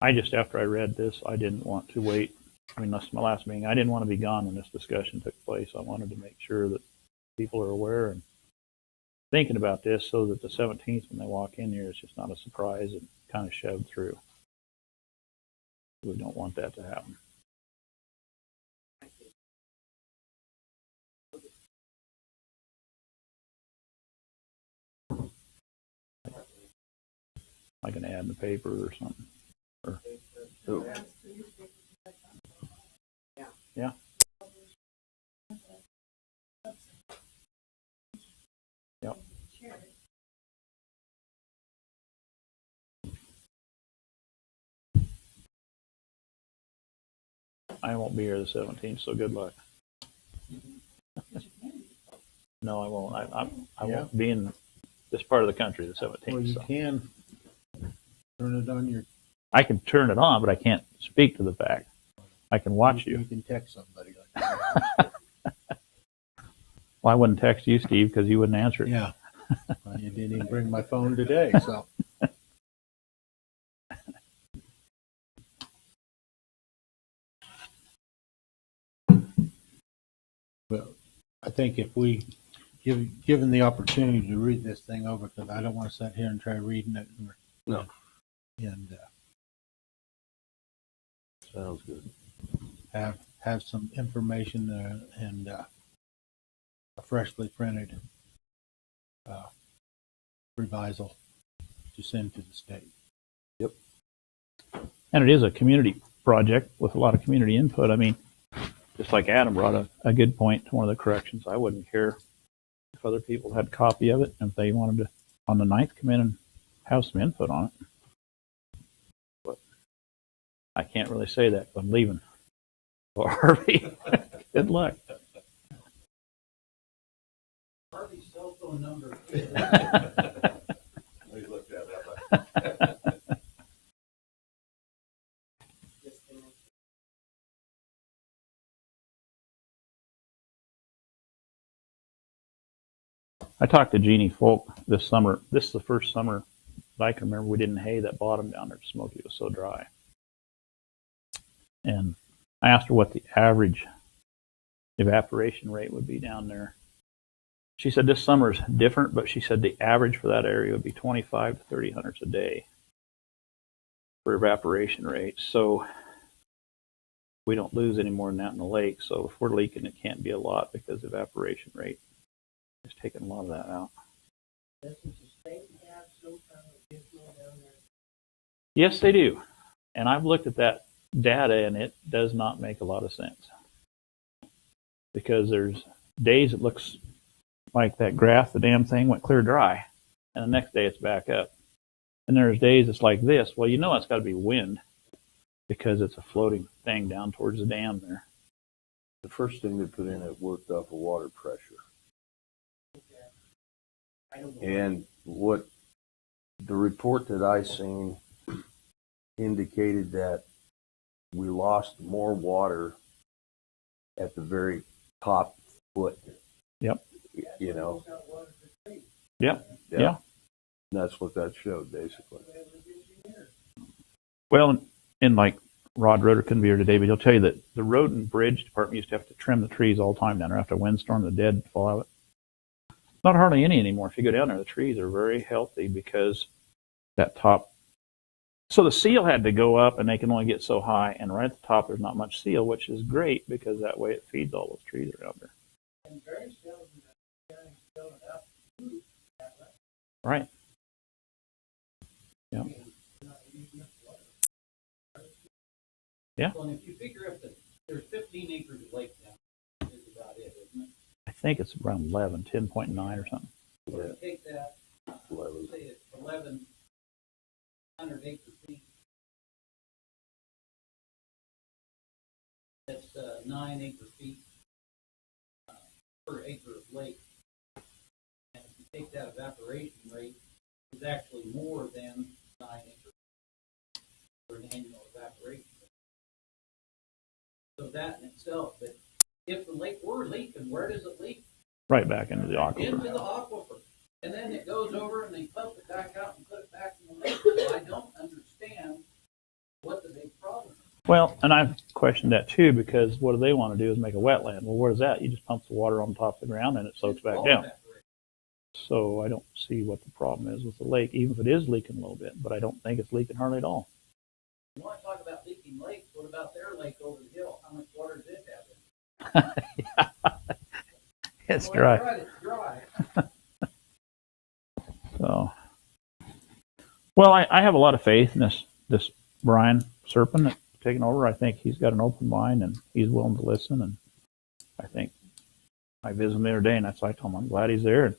I just, after I read this, I didn't want to wait. I mean, that's my last meeting. I didn't want to be gone when this discussion took place. I wanted to make sure that people are aware and thinking about this so that the 17th, when they walk in here, it's just not a surprise and kind of shoved through. We don't want that to happen. I can add in the paper or something. Or, yeah. Yep. I won't be here the 17th, so good luck. No, I won't. I won't be in this part of the country the 17th. Well, you so. can turn it on your. I can turn it on, but I can't speak to the fact. I can watch you. You can text somebody like that. Well, I wouldn't text you, Steve, because you wouldn't answer it. Yeah. Well, you didn't even bring my phone today, so. Well, I think if we given the opportunity to read this thing over, because I don't want to sit here and try reading it. No. And Sounds good. have some information and a freshly printed revisal to send to the state. Yep. And it is a community project with a lot of community input. I mean, just like Adam brought a good point to one of the corrections. I wouldn't care if other people had a copy of it, and if they wanted to, on the 9th, come in and have some input on it. But I can't really say that because I'm leaving. Well, Harvey, good luck. Harvey's cell phone number. We looked at that. I talked to Jeannie Folk this summer. This is the first summer that I can remember we didn't hay that bottom down there, Smoky. It was so dry. And I asked her what the average evaporation rate would be down there. She said this summer's different, but she said the average for that area would be 25 to 30 hundredths a day for evaporation rate. So we don't lose any more than that in the lake. So if we're leaking, it can't be a lot because evaporation rate is taking a lot of that out. Yes, they do. And I've looked at that data and it does not make a lot of sense. Because there's days it looks like that graph, the damn thing went clear dry. And the next day it's back up. And there's days it's like this. Well, you know it's got to be wind because it's a floating thing down towards the dam there. The first thing they put in, it worked off of water pressure. And what the report that I seen indicated that we lost more water at the very top foot. Yep. You know? Yep. Yeah. That's what that showed, basically. Well, and like Rod Roder couldn't be here today, but he'll tell you that the road and bridge department used to have to trim the trees all the time down there after a windstorm, the dead fall out of it. Not hardly any anymore. If you go down there, the trees are very healthy because that top. So the seal had to go up and they can only get so high. And right at the top, there's not much seal, which is great because that way it feeds all those trees around there. Right. Yeah. Yeah. Well, and if you figure up that there's 15 acres of lake down, is about it, isn't it? I think it's around 11, 10.9 or something. So take that, say it's 1,100 acre feet. That's 9 acre feet per acre of lake. And if you take that evaporation rate, it's actually more than 9 acres for an annual evaporation rate. So that in itself, but if the lake were leaking, where does it leak? Right back into the aquifer. Into the aquifer. And then it goes over and they pump it back out and put it back in the lake. So I don't understand what the big problem is. Well, and I've questioned that too because what do they want to do is make a wetland. Well, what is that? You just pump the water on top of the ground and it soaks back down. So I don't see what the problem is with the lake, even if it is leaking a little bit, but I don't think it's leaking hardly at all. You want to talk about leaking lakes? What about their lake over the hill? How much water does it have in it? Yeah. It's Well, dry. that's right, it's dry. So, well, I have a lot of faith in this Brian Serpent that's taking over. I think he's got an open mind and he's willing to listen. And I think I visited him the other day and that's why I told him I'm glad he's there. And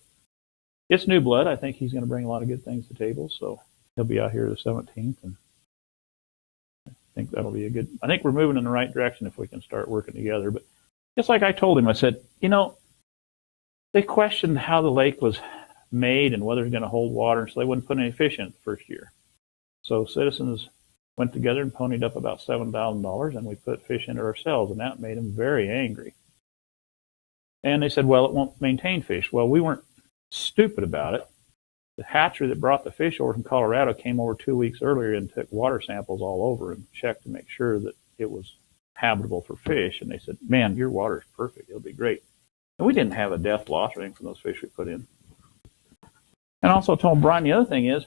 it's new blood. I think he's going to bring a lot of good things to the table. So he'll be out here the 17th and I think that'll be a good, I think we're moving in the right direction if we can start working together. But just like I told him, I said, you know, they questioned how the lake was made and whether it's going to hold water, so they wouldn't put any fish in it the first year. So citizens went together and ponied up about $7,000 and we put fish in it ourselves, and that made them very angry. And they said, well, it won't maintain fish. Well, we weren't stupid about it. The hatchery that brought the fish over from Colorado came over 2 weeks earlier and took water samples all over and checked to make sure that it was habitable for fish. And they said, man, your water is perfect. It'll be great. And we didn't have a death loss or anything from those fish we put in. And also told Brian the other thing is,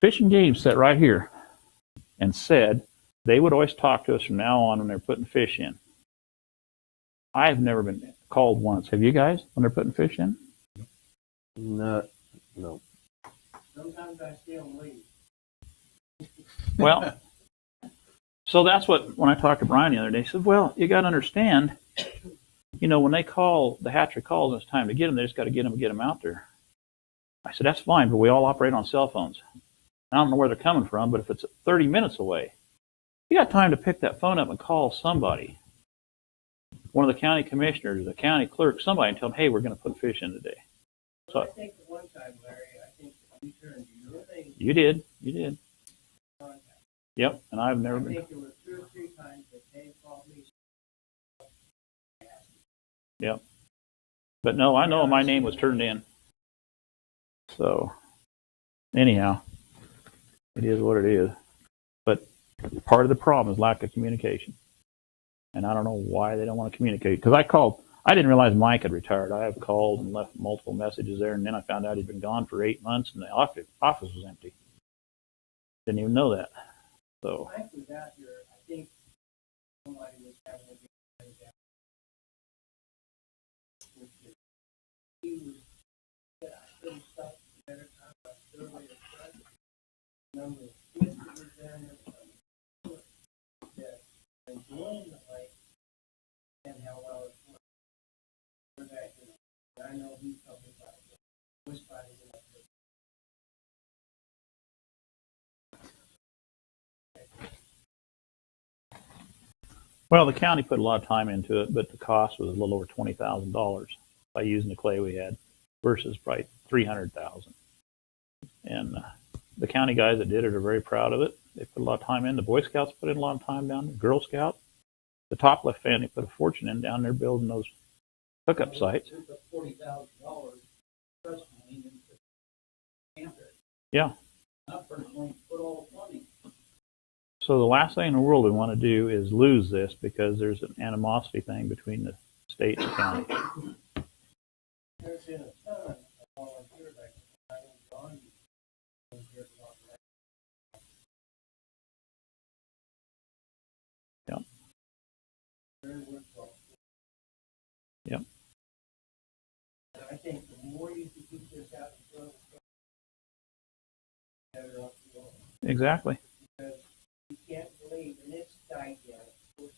Fish and Game sat right here and said they would always talk to us from now on when they're putting fish in. I've never been called once. Have you guys when they're putting fish in? No. Sometimes I still leave. Well, so that's what, when I talked to Brian the other day, he said, well, you got to understand, you know, when they call, the hatchery calls and it's time to get them, they just got to get them out there. I said, that's fine, but we all operate on cell phones. I don't know where they're coming from, but if it's 30 minutes away, you got time to pick that phone up and call somebody. One of the county commissioners, the county clerk, somebody, and tell them, hey, we're going to put fish in today. So I think the one time, Larry, I think we turned your thing. you did. Yep, and I've never been. I think it was 2 or 3 times that they called me. Yep. But no, I know my name was turned in. So, anyhow, it is what it is. But part of the problem is lack of communication. And I don't know why they don't want to communicate. Because I didn't realize Mike had retired. I have called and left multiple messages there, and then I found out he'd been gone for 8 months, and the office was empty. Didn't even know that. So Mike was out here, I think somebody was having a big down. He was, I couldn't stop better time, I still way to try to number of kids that were down there. That enjoying the lake and how well it's working. We're back in it. I know he's talking about it. Was fighting it up there. well, the county put a lot of time into it, but the cost was a little over $20,000 by using the clay we had versus probably $300,000. And the county guys that did it are very proud of it. They put a lot of time in. The Boy Scouts put in a lot of time down there. Girl Scouts. The Top Left family put a fortune in down there building those hookup sites. There's a $40,000 trust money into camper. Yeah. I personally put all the money. So the last thing in the world we want to do is lose this because there's an animosity thing between the state and the county. There's been a ton of volunteers like I know John volunteered a lot. Yeah. Very worthwhile. Yep. And I think the more you can keep this out in front of the better off you are. Exactly. Because you can't believe, and it's died down. Of course,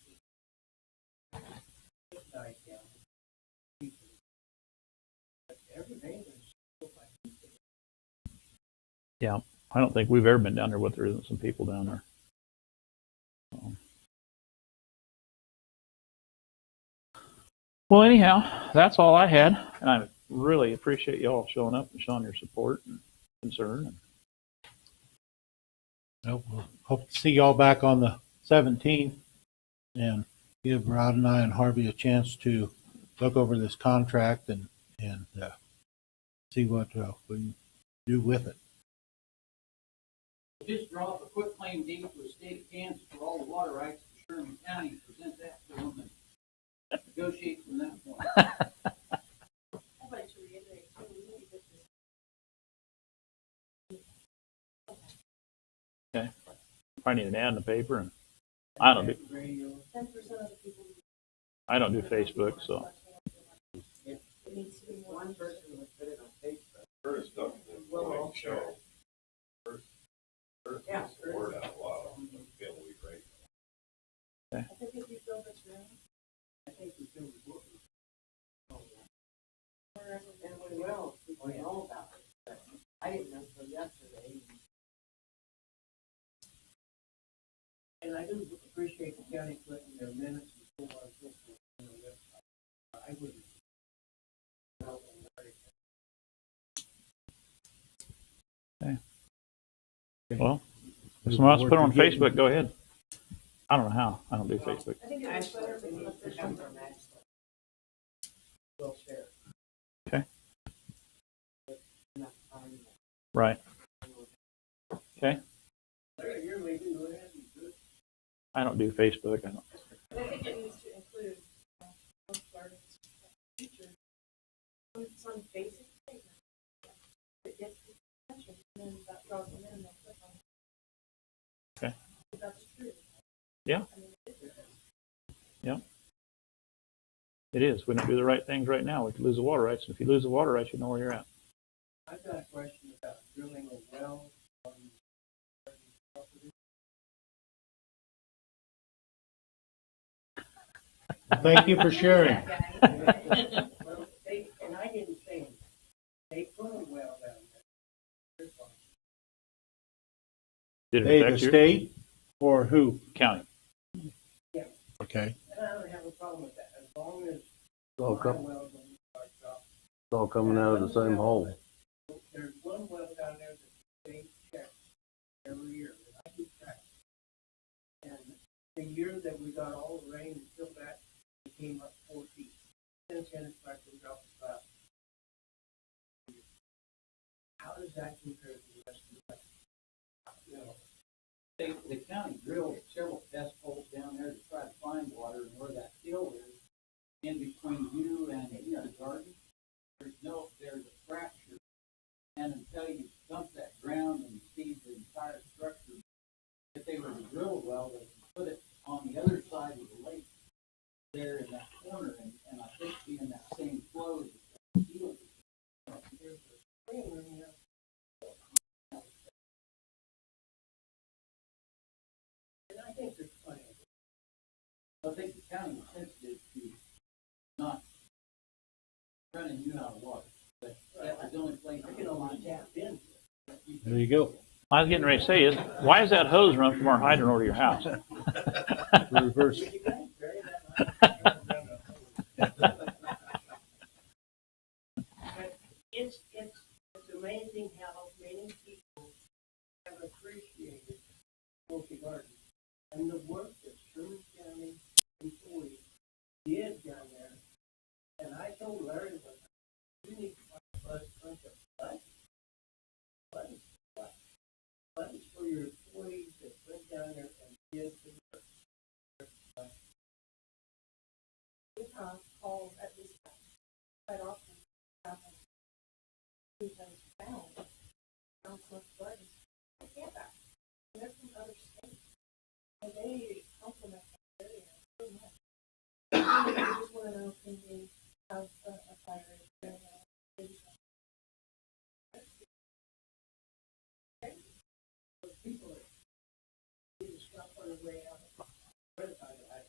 it's died down. But every day there's still like people. Yeah. I don't think we've ever been down there with there isn't some people down there. Well, anyhow, that's all I had, and I really appreciate y'all showing up and showing your support and concern. We'll hope to see y'all back on the 17th and give Rod and I and Harvey a chance to look over this contract and see what we can do with it. Just draw up a quick claim deed for the state of Kansas for all the water rights to Sherman County and present that to them and negotiate from that point. I'd like to reiterate, too, we need to get this Okay. I need an ad in the paper, and I don't do 10% of the people. I don't do Facebook, so It needs to be one person would put it on Facebook. First up, Well, show. Yeah. Word out loud. Feel we right. I think if you fill this room, I think we feel the book. wherever, and we will, people know about it. But I didn't know until yesterday. And I do appreciate the county putting their minutes and so on and so forth on the website. I wouldn't. well, if someone wants to put it on Facebook, go ahead. I don't know how. I don't do Facebook. I think it was better than the official. Well, share. Enough time. Right. Okay. Larry, you're leaving, go ahead and do it. I don't do Facebook. I don't. But I think it needs to include, most artists, features, some basic statement. It gets attention, and then that draws them in, and they'll click on it. Okay. If that's true. Yeah. I mean, it is. Yeah. It is. We don't do the right things right now. We could lose the water rights. And if you lose the water rights, you know where you're at. I've got a question about drilling a well on property. Thank you for sharing. Well, they, and I didn't say anything. They put a well down there. Did it They, the affect your state, or who? county? Okay. And I don't have a problem with that, as long as It's all, my com- wells don't start dropping. it's all coming out of the same hole. There's one well down there that the state checks every year, and I keep track. And the year that we got all the rain and filled that, it came up 4 feet. Since then, it's practically dropped about. How does that compare to the rest of the country? You know, The county drilled several test holes down there to try to find water, and where that hill is, in between you well, they put it on the other side of the lake there in that corner, and I think being that same flow, the field, there's a spring running up. And I think there's plenty of it. I think the county was sensitive to not running you out of water, but that was the only place I can only tap into it. There you go. I was getting ready to say is, why is that hose run from our hydrant over to your house? Reverse. You guys bury that But it's amazing how many people have appreciated Smoky Gardens and the work that Sherman County employees did down there. And I told Larry, you need to find a bunch of funds for your employees that went down there and did the work. We call at least quite often, who has found Smoky Gardens. I can't back. They're from other states. And they compliment that area so much. I just want to know, can we have a fire there now? People are just stop on the way out of the highway.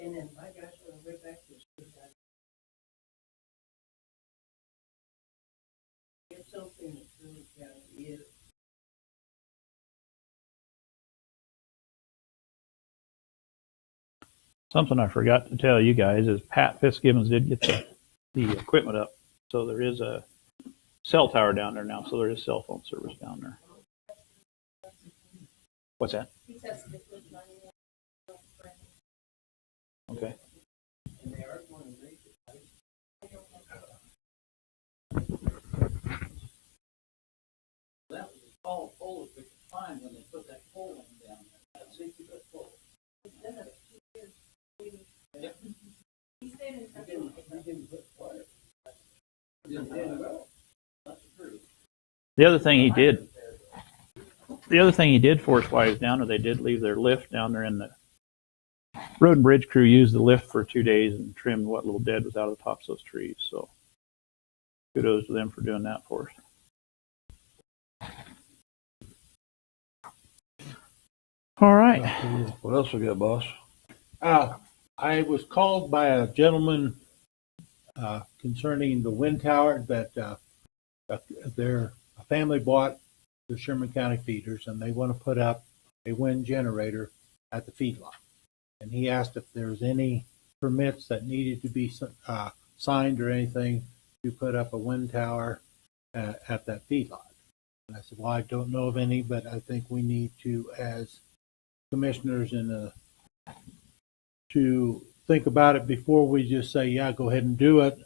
And then my guys on the way back to the school. It's something that Sherman County is. Something I forgot to tell you guys is Pat Fitzgibbons did get the equipment up. So there is a cell tower down there now. So there is cell phone service down there. What's that? He tested it with my friend. Okay. And they are going to raise it. I don't know. That was a tall pole that we could find when they put that pole in down there, that 60-foot pole. It's been a few years waiting. Yep. He stayed in touch You with me. didn't put water. Didn't Yeah. well. That's true. The other thing he did for us while he was down there, they did leave their lift down there, and the road and bridge crew used the lift for 2 days and trimmed what little dead was out of the tops of those trees. So kudos to them for doing that for us. All right. What else we got, boss? I was called by a gentleman concerning the wind tower that a family bought the Sherman County feeders, and they want to put up a wind generator at the feedlot. And he asked if there was any permits that needed to be signed or anything to put up a wind tower at that feedlot. And I said, well, I don't know of any, but I think we need to, as commissioners to think about it before we just say, yeah, go ahead and do it.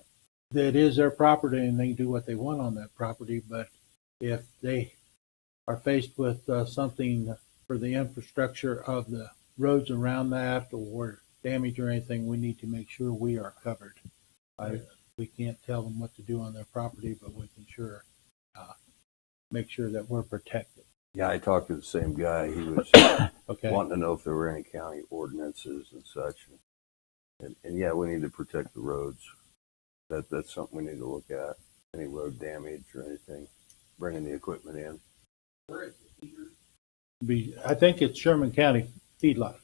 That is their property and they can do what they want on that property. But if they are faced with something for the infrastructure of the roads around that or damage or anything, we need to make sure we are covered. We can't tell them what to do on their property, but we can sure make sure that we're protected. Yeah, I talked to the same guy. He was Okay. wanting to know if there were any county ordinances and such. And yeah, we need to protect the roads. That's something we need to look at. Any road damage or anything, bringing the equipment in. Where is the feeder? I think it's Sherman County feedlot.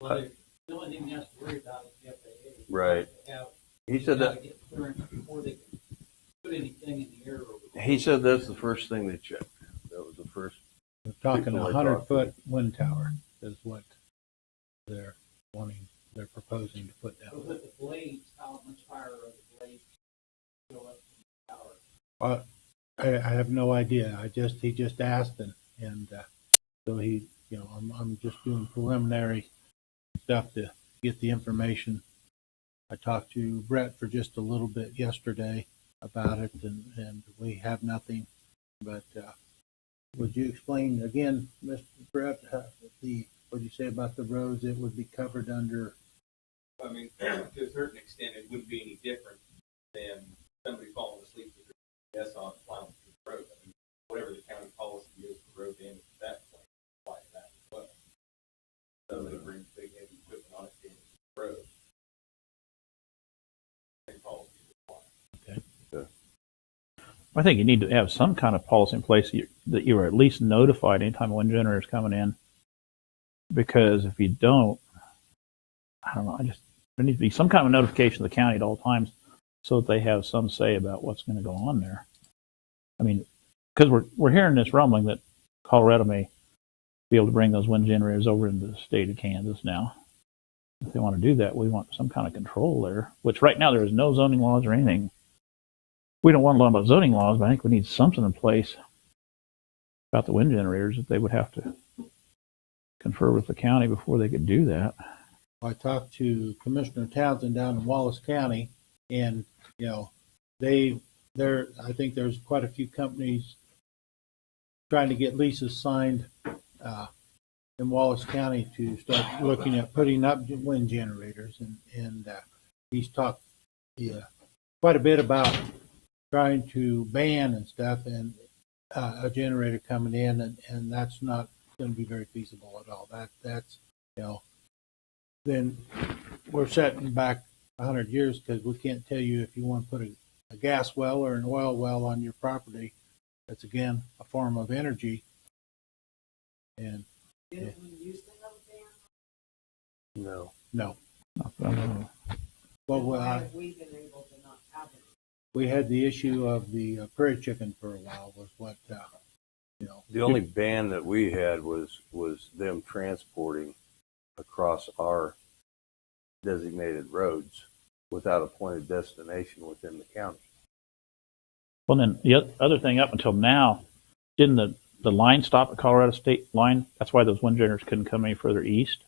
Well, the only thing you have to worry about is the FAA. Right. He said that. Get clearance before they can put anything in the air over there. He said that's the first thing they checked. That was the first. We're talking People a I 100-foot wind tower is what they're proposing to put So down. with the blades, how much higher are the blades go up in the tower? I have no idea. He just asked and so I'm just doing preliminary stuff to get the information. I talked to Brett for just a little bit yesterday about it and we have nothing, but would you explain again, Mr. Brett, what you say about the roads? It would be covered under. I mean, to a certain extent, it wouldn't be any different than somebody falling asleep with their desk on plowing through the road. I mean, whatever the county policy is for road damage I think you need to have some kind of policy in place that you are at least notified anytime a wind generator is coming in. Because if you don't, I don't know. There needs to be some kind of notification to the county at all times, so that they have some say about what's going to go on there. I mean, because we're hearing this rumbling that Colorado may be able to bring those wind generators over into the state of Kansas now. If they want to do that, we want some kind of control there. Which right now there is no zoning laws or anything. We don't want a lot about zoning laws, but I think we need something in place about the wind generators that they would have to confer with the county before they could do that. I talked to Commissioner Townsend down in Wallace County, and I think there's quite a few companies trying to get leases signed in Wallace County to start looking at putting up wind generators, and he's talked quite a bit about trying to ban and stuff, and a generator coming in, and that's not going to be very feasible at all. That's then we're setting back 100 years, because we can't tell you if you want to put a gas well or an oil well on your property. That's again a form of energy. And No. no, Why well, have we been able to not have it? we had the issue of the prairie chicken for a while. Was what The only ban that we had was them transporting across our designated roads without a point of destination within the county. Well, then the other thing, up until now, didn't the line stop at Colorado State line? That's why those wind generators couldn't come any further east.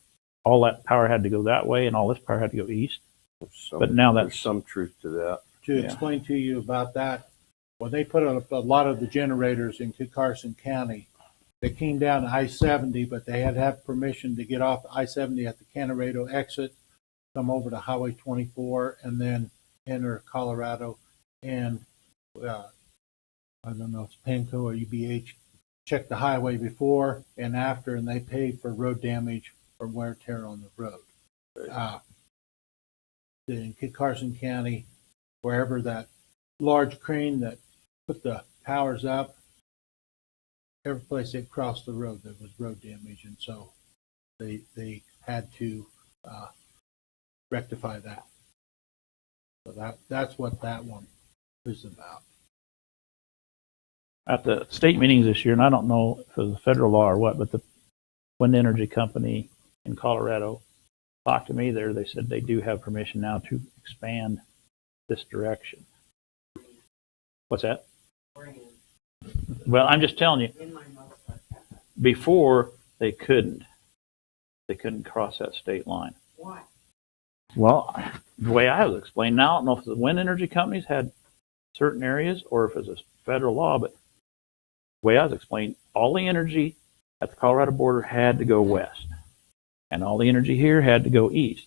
All that power had to go that way, and all this power had to go east. But now there's some truth to that. to explain to you about that. When they put up a lot of the generators in Carson County, they came down I-70, but they had to have permission to get off I-70 at the Canarado exit, come over to Highway 24, and then enter Colorado. And I don't know if it's Penco or UBH, check the highway before and after, and they pay for road damage or wear and tear on the road. In Kit Carson County, wherever that large crane that put the powers up, every place they crossed the road, there was road damage, and so they had to rectify that. So that's what that one is about. at the state meetings this year, and I don't know if it was a federal law or what, but the wind energy company in Colorado talked to me there. They said they do have permission now to expand this direction. What's that? Well, I'm just telling you, before they couldn't cross that state line. Why? Well, the way I was explained, now I don't know if the wind energy companies had certain areas or if it's a federal law, but the way I was explained, all the energy at the Colorado border had to go west, and all the energy here had to go east.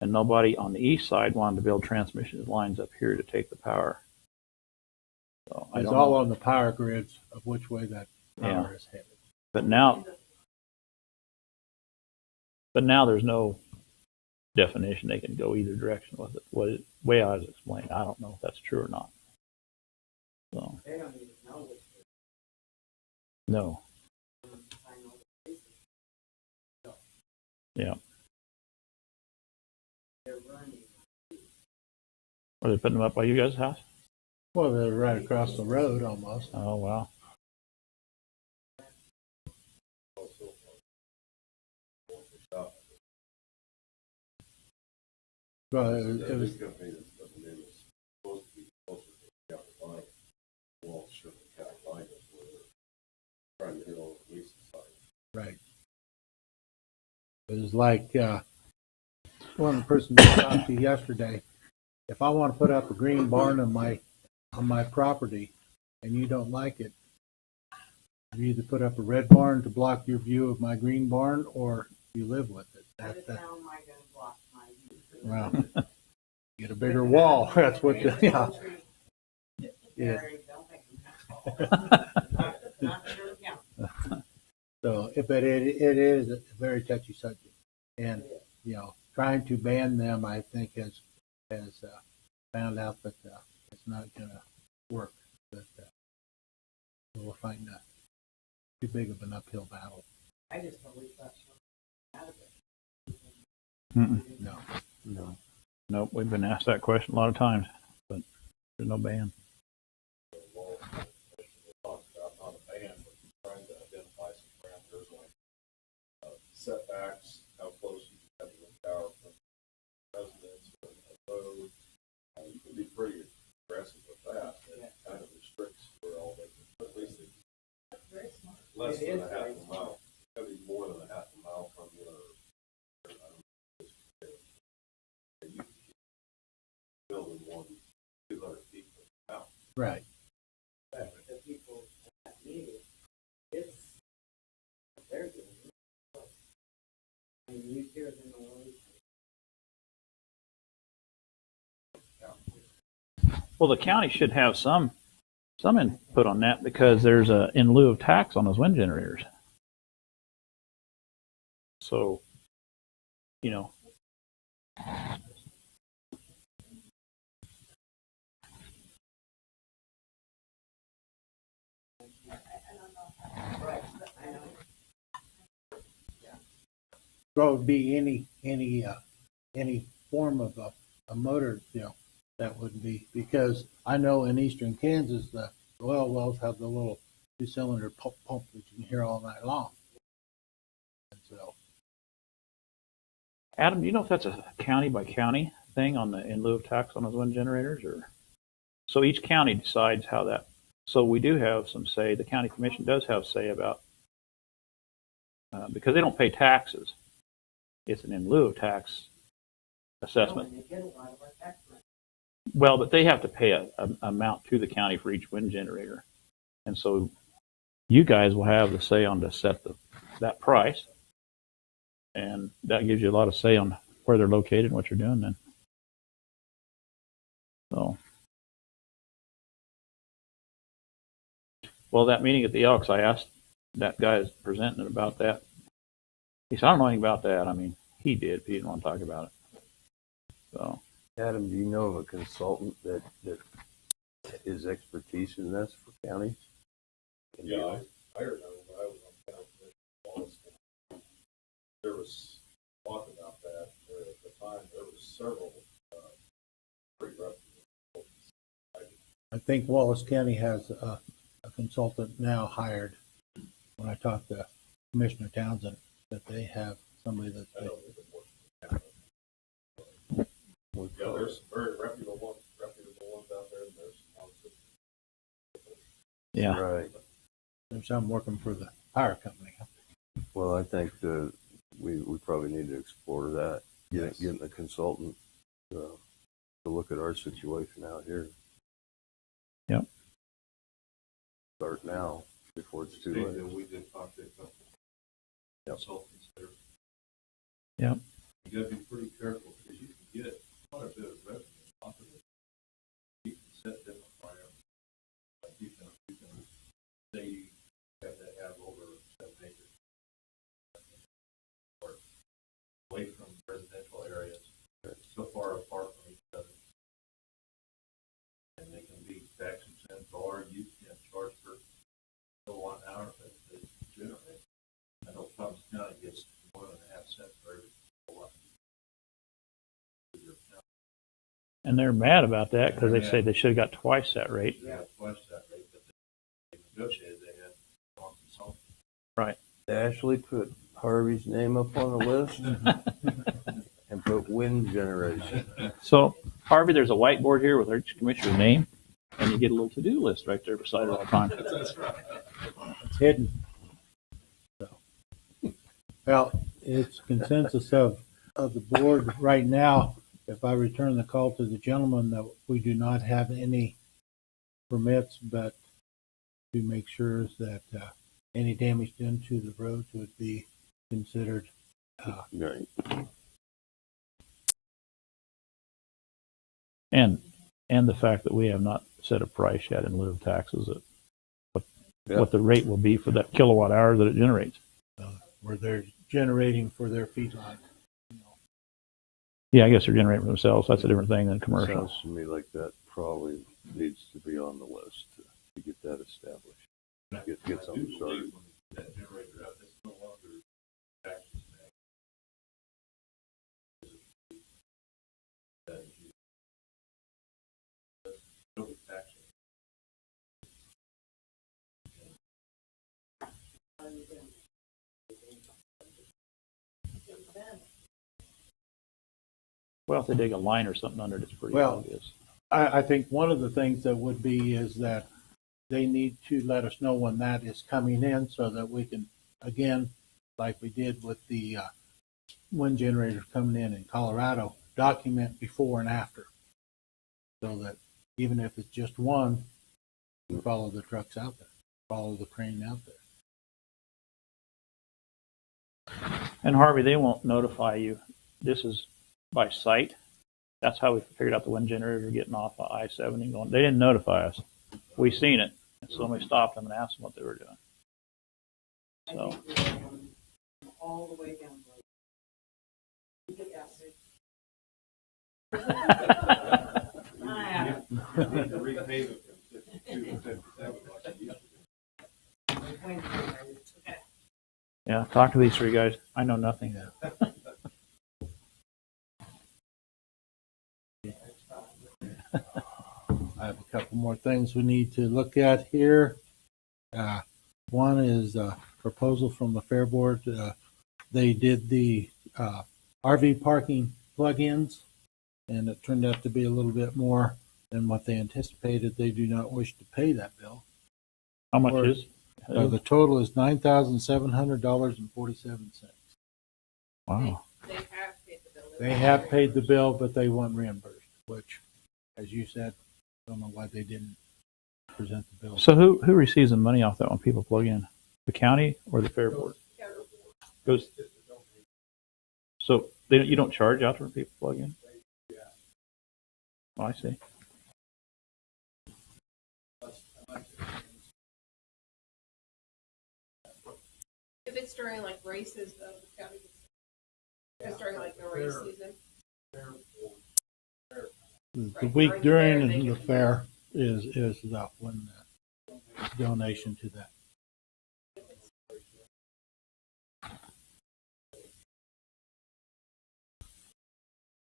And nobody on the east side wanted to build transmission lines up here to take the power. So It's all on the power grids of which way that power is headed. But now there's no definition they can go either direction with it. The way I was explained, I don't know if that's true or not. So They don't even know which no. Yeah. they're running. Are they putting them up by you guys' house? Well, they're right across the road almost. Oh wow. Well, it was right. It was like one person I talked to yesterday. If I want to put up a green barn on my property, and you don't like it, you either put up a red barn to block your view of my green barn, or you live with it. How the town am I gonna block my view? Well, get a bigger wall. That's what. Yeah. Yeah. So, but it is a very touchy subject, and trying to ban them, I think, has found out that it's not going to work. That So we'll find that too big of an uphill battle. I just always thought Sherman out of it. Mm-mm. No. No. Nope, we've been asked that question a lot of times, but there's no ban. Talked about not a ban, but trying to identify some parameters like setbacks, how close you can have the tower from residents or a road. You can be pretty aggressive with that. It kind of restricts where all they can, at least it's Very smart. less It than is a half very a mile. Gotta be more than a half a mile from your, you can building more than 200 feet from the house. Right. But the people that need it, it's, they're doing it. I mean, you hear them always. Well, the county should have some input on that because there's a in lieu of tax on those wind generators. So, you know, So it would be any form of a motor, that would be, because I know in eastern Kansas, the oil wells have the little 2-cylinder pump that you can hear all night long. And so, Adam, do you know if that's a county by county thing on the in lieu of tax on those wind generators, or so each county decides how that? So we do have some say. The county commission does have say about because they don't pay taxes. It's an in lieu of tax assessment. They get a lot of our tax money. Well, but they have to pay a amount to the county for each wind generator, and so you guys will have the say on to set that price, and that gives you a lot of say on where they're located and what you're doing then. So, well, that meeting at the Elks, I asked that guy that's presenting it about that. He said, I don't know anything about that. I mean, he did, but he didn't want to talk about it. So, Adam, do you know of a consultant that is expertise in this for counties? Yeah, I remember when I was on county commission, there was talk about that. At the time, there was several pretty reputable. I think Wallace County has a consultant now hired. When I talked to Commissioner Townsend, that they have somebody that I they, know they've been working. Yeah, there's some very reputable ones out there, and there's some. yeah. Right. there's some working for the power company. Well, I think we probably need to explore that. Getting a consultant to look at our situation out here. Yep. Start now before it's too Steve, late. we did talk to a couple consultants there. Yep. You gotta be pretty careful because you can get quite a bit of revenue off of it. You can set different parameters. Like you can say you have to have over 7 acres or away from residential areas, so far apart from each other. And they can be tax exempt, or you can charge per kilowatt hour that they generate. I know Thomas County gets 1.5 cents for every kilowatt. And they're mad about that because they say they should have got twice that rate. They have twice that rate, but they negotiated, they had on consultant. Right. Ashley put Harvey's name up on the list and put wind generation. So, Harvey, there's a whiteboard here with each commissioner's name, and you get a little to-do list right there beside it all the time. That's right. It's hidden. So, well, it's consensus of the board right now. If I return the call to the gentleman, that we do not have any permits, but to make sure that any damage done to the roads would be considered. Right. And the fact that we have not set a price yet in lieu of taxes, what the rate will be for that kilowatt hour that it generates. Where they're generating for their feedlot. Yeah, I guess they're generating for themselves. That's a different thing than commercial. Sounds to me like that probably needs to be on the list to get that established. Get something started. That generator out, it's no longer taxes. Well, if they dig a line or something under it, it's pretty Well, obvious. I think one of the things that would be is that they need to let us know when that is coming in so that we can, again, like we did with the wind generators coming in Colorado, document before and after. So that even if it's just one, we follow the trucks out there, follow the crane out there. And Harvey, they won't notify you. This is by sight. That's how we figured out the wind generator getting off of I-70 going. They didn't notify us. We seen it. And somebody stopped them and asked them what they were doing. So. All the way down. Yeah, talk to these three guys. I know nothing. I have a couple more things we need to look at here. One is a proposal from the Fair Board. They did the RV parking plug-ins, and it turned out to be a little bit more than what they anticipated. They do not wish to pay that bill. How much is? The total is $9,700.47. Wow. They have paid the bill, but they want reimbursed, which, as you said, don't know why they didn't present the bill. So who receives the money off that when people plug in? The county or the Fair Board? Goes. So you don't charge out when people plug in? Oh, I see. If it's during like races, though, the county gets, if it's during like the race season. The week during the fair is that when the donation to that.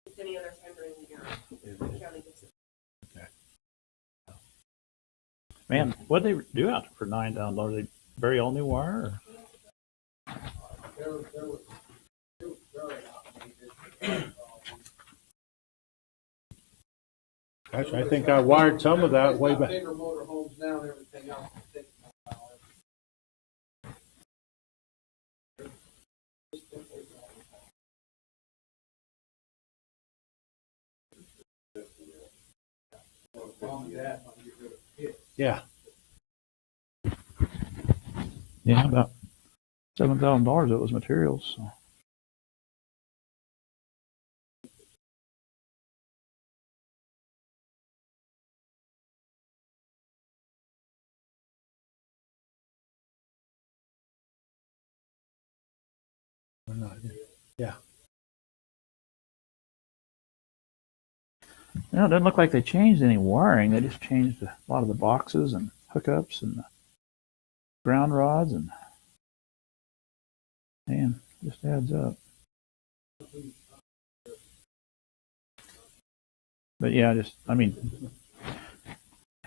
It's any other time during the year, the county gets it. Okay. Man, what'd they do out there for $9,000? They bury all new wire? Or? Actually, I think I wired some of that way back. Bigger motor homes now and everything else. Yeah. Yeah, about $7,000 it was materials. So. Or not. Yeah. Yeah, it doesn't look like they changed any wiring. They just changed a lot of the boxes and hookups and the ground rods, and man, just adds up. But yeah, I mean,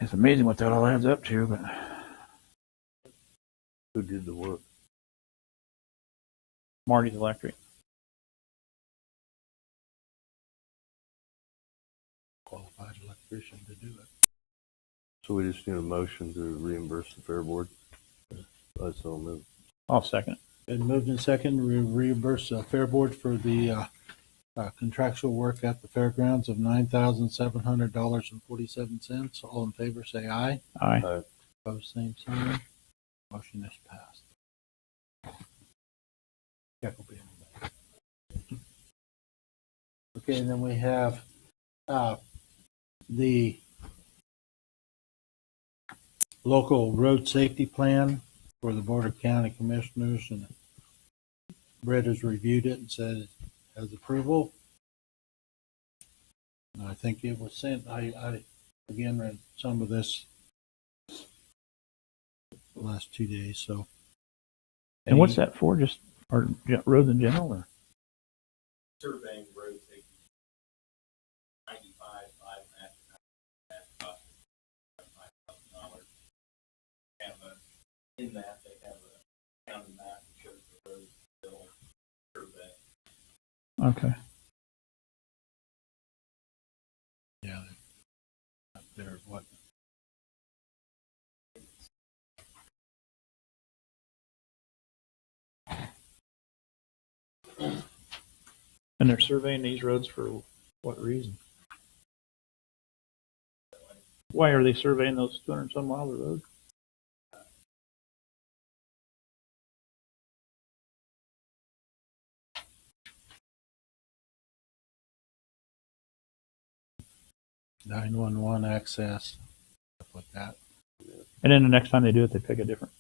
it's amazing what that all adds up to. But Who did the work? Marty's Electric. Qualified electrician to do it. So we just need a motion to reimburse the Fair Board. That's all moved. I'll second it. Been moved in second, we reimburse Fair Board for the contractual work at the fairgrounds of $9,700.47. All in favor, say aye. Aye. Opposed, same sign. Motion is passed. Check will be in the back. Okay, and then we have the local road safety plan for the Board of County Commissioners, and Brett has reviewed it and said it has approval. And I think it was sent, I again read some of this the last 2 days, so. And what's that for? Just or roads in general, or? Surveying road safety. 95 match that cost $5,000. In that they have a county map that shows the road bill survey. Okay. Yeah, they're what? And they're surveying these roads for what reason? Why are they surveying those 200 and some miles of road? .911 access, stuff like that. And then the next time they do it, they pick a different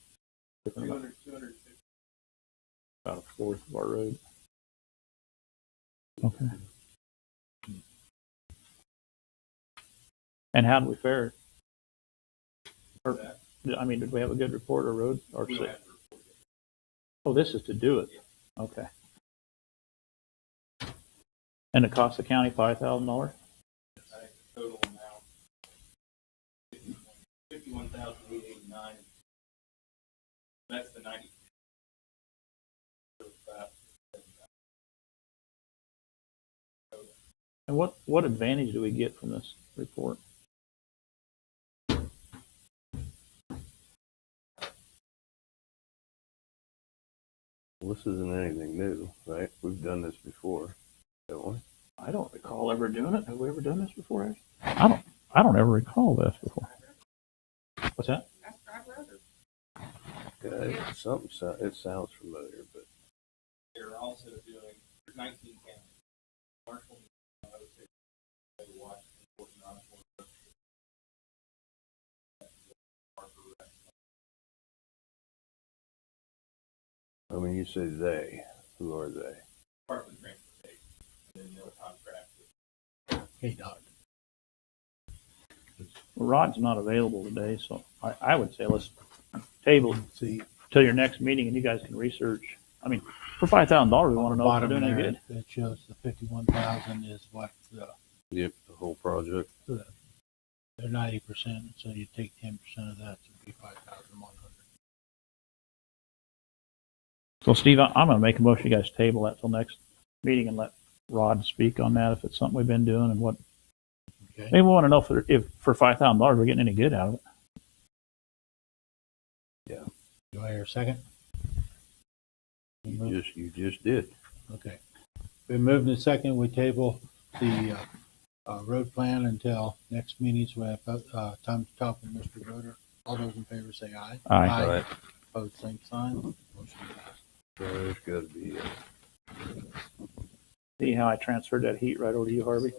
amount. 250. About a fourth of our road. Okay. And how did we fare? Or, I mean, did we have a good report or road or We don't six? have to report it. Oh, this is to do it. Okay. And it costs the county $5,000. I think the total amount $51,889. That's the 90. And what advantage do we get from this report? Well, this isn't anything new, right? We've done this before, haven't we? I don't recall ever doing it. Have we ever done this before, Ash? I don't ever recall this before. What's that? Yeah, it sounds familiar, but They're also doing 19 counties. Marshall, Washington, Washington, I mean, you say they. Who are they? Department of Transportation, and then they'll contract with. Hey, Doc. Well, Rod's not available today, so I would say let's table See, till your next meeting, and you guys can research. I mean, for $5,000, we want to know if bottom we're doing any there, good. it shows the 51,000 is what Yep, the whole project. they're 90%, so you take 10% of that, so it'd be 5,100. So, Steve, I'm going to make a motion. You guys table that till next meeting and let Rod speak on that if it's something we've been doing and what. Okay. Maybe we want to know if for $5,000 we're getting any good out of it. Do I hear a second? You just did. Okay. Been moved and second. We table the road plan until next meeting, so we have time to talk with Mr. Roder. All those in favor say aye. Aye. All right. Opposed, same sign. Motion passed. So there's got to be. See how I transferred that heat right over to you, Harvey?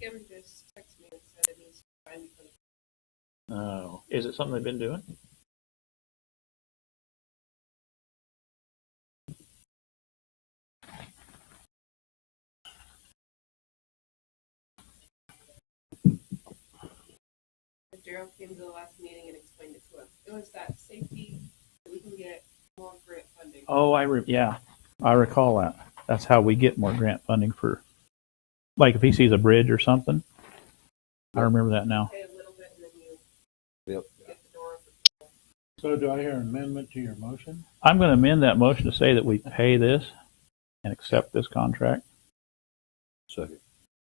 Kim just texted me and said it needs to find something. Oh, is it something they've been doing? Daryl came to the last meeting and explained it to us. It was that safety, that we can get more grant funding. Oh, yeah, I recall that. That's how we get more grant funding for, like if he sees a bridge or something. I remember that now. Pay a little bit and then you Yep. get the door. So do I hear an amendment to your motion? I'm going to amend that motion to say that we pay this and accept this contract. Second.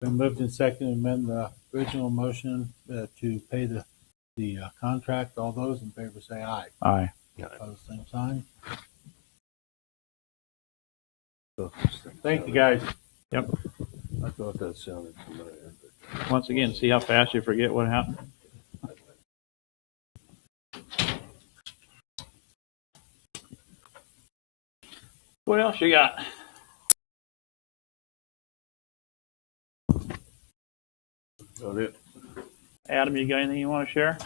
Been moved and second to amend the original motion to pay the contract. All those in favor say aye. Aye. Opposed, same sign. So, Thank you, guys. Yep. I thought that sounded familiar. But Once again, see how fast you forget what happened? What else you got? got it. Adam, you got anything you want to share?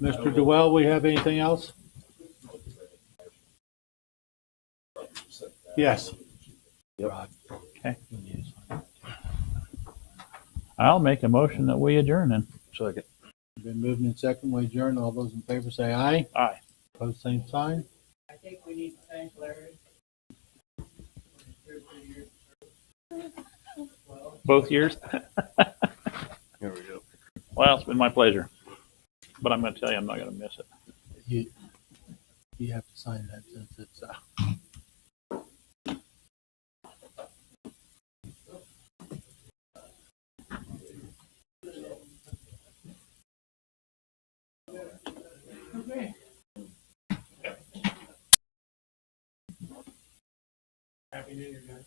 Mr. Dewell, we have anything else? Yes. Yep. Rod. Okay. I'll make a motion that we adjourn then. Second. Been moved in second, we adjourn. All those in favor say aye. Aye. Opposed, same sign. I think we need to thank Larry. for his 33 years of service. Well, Both years? Here we go. Well, it's been my pleasure. But I'm going to tell you, I'm not going to miss it. You have to sign that since it's, Happy New Year, guys.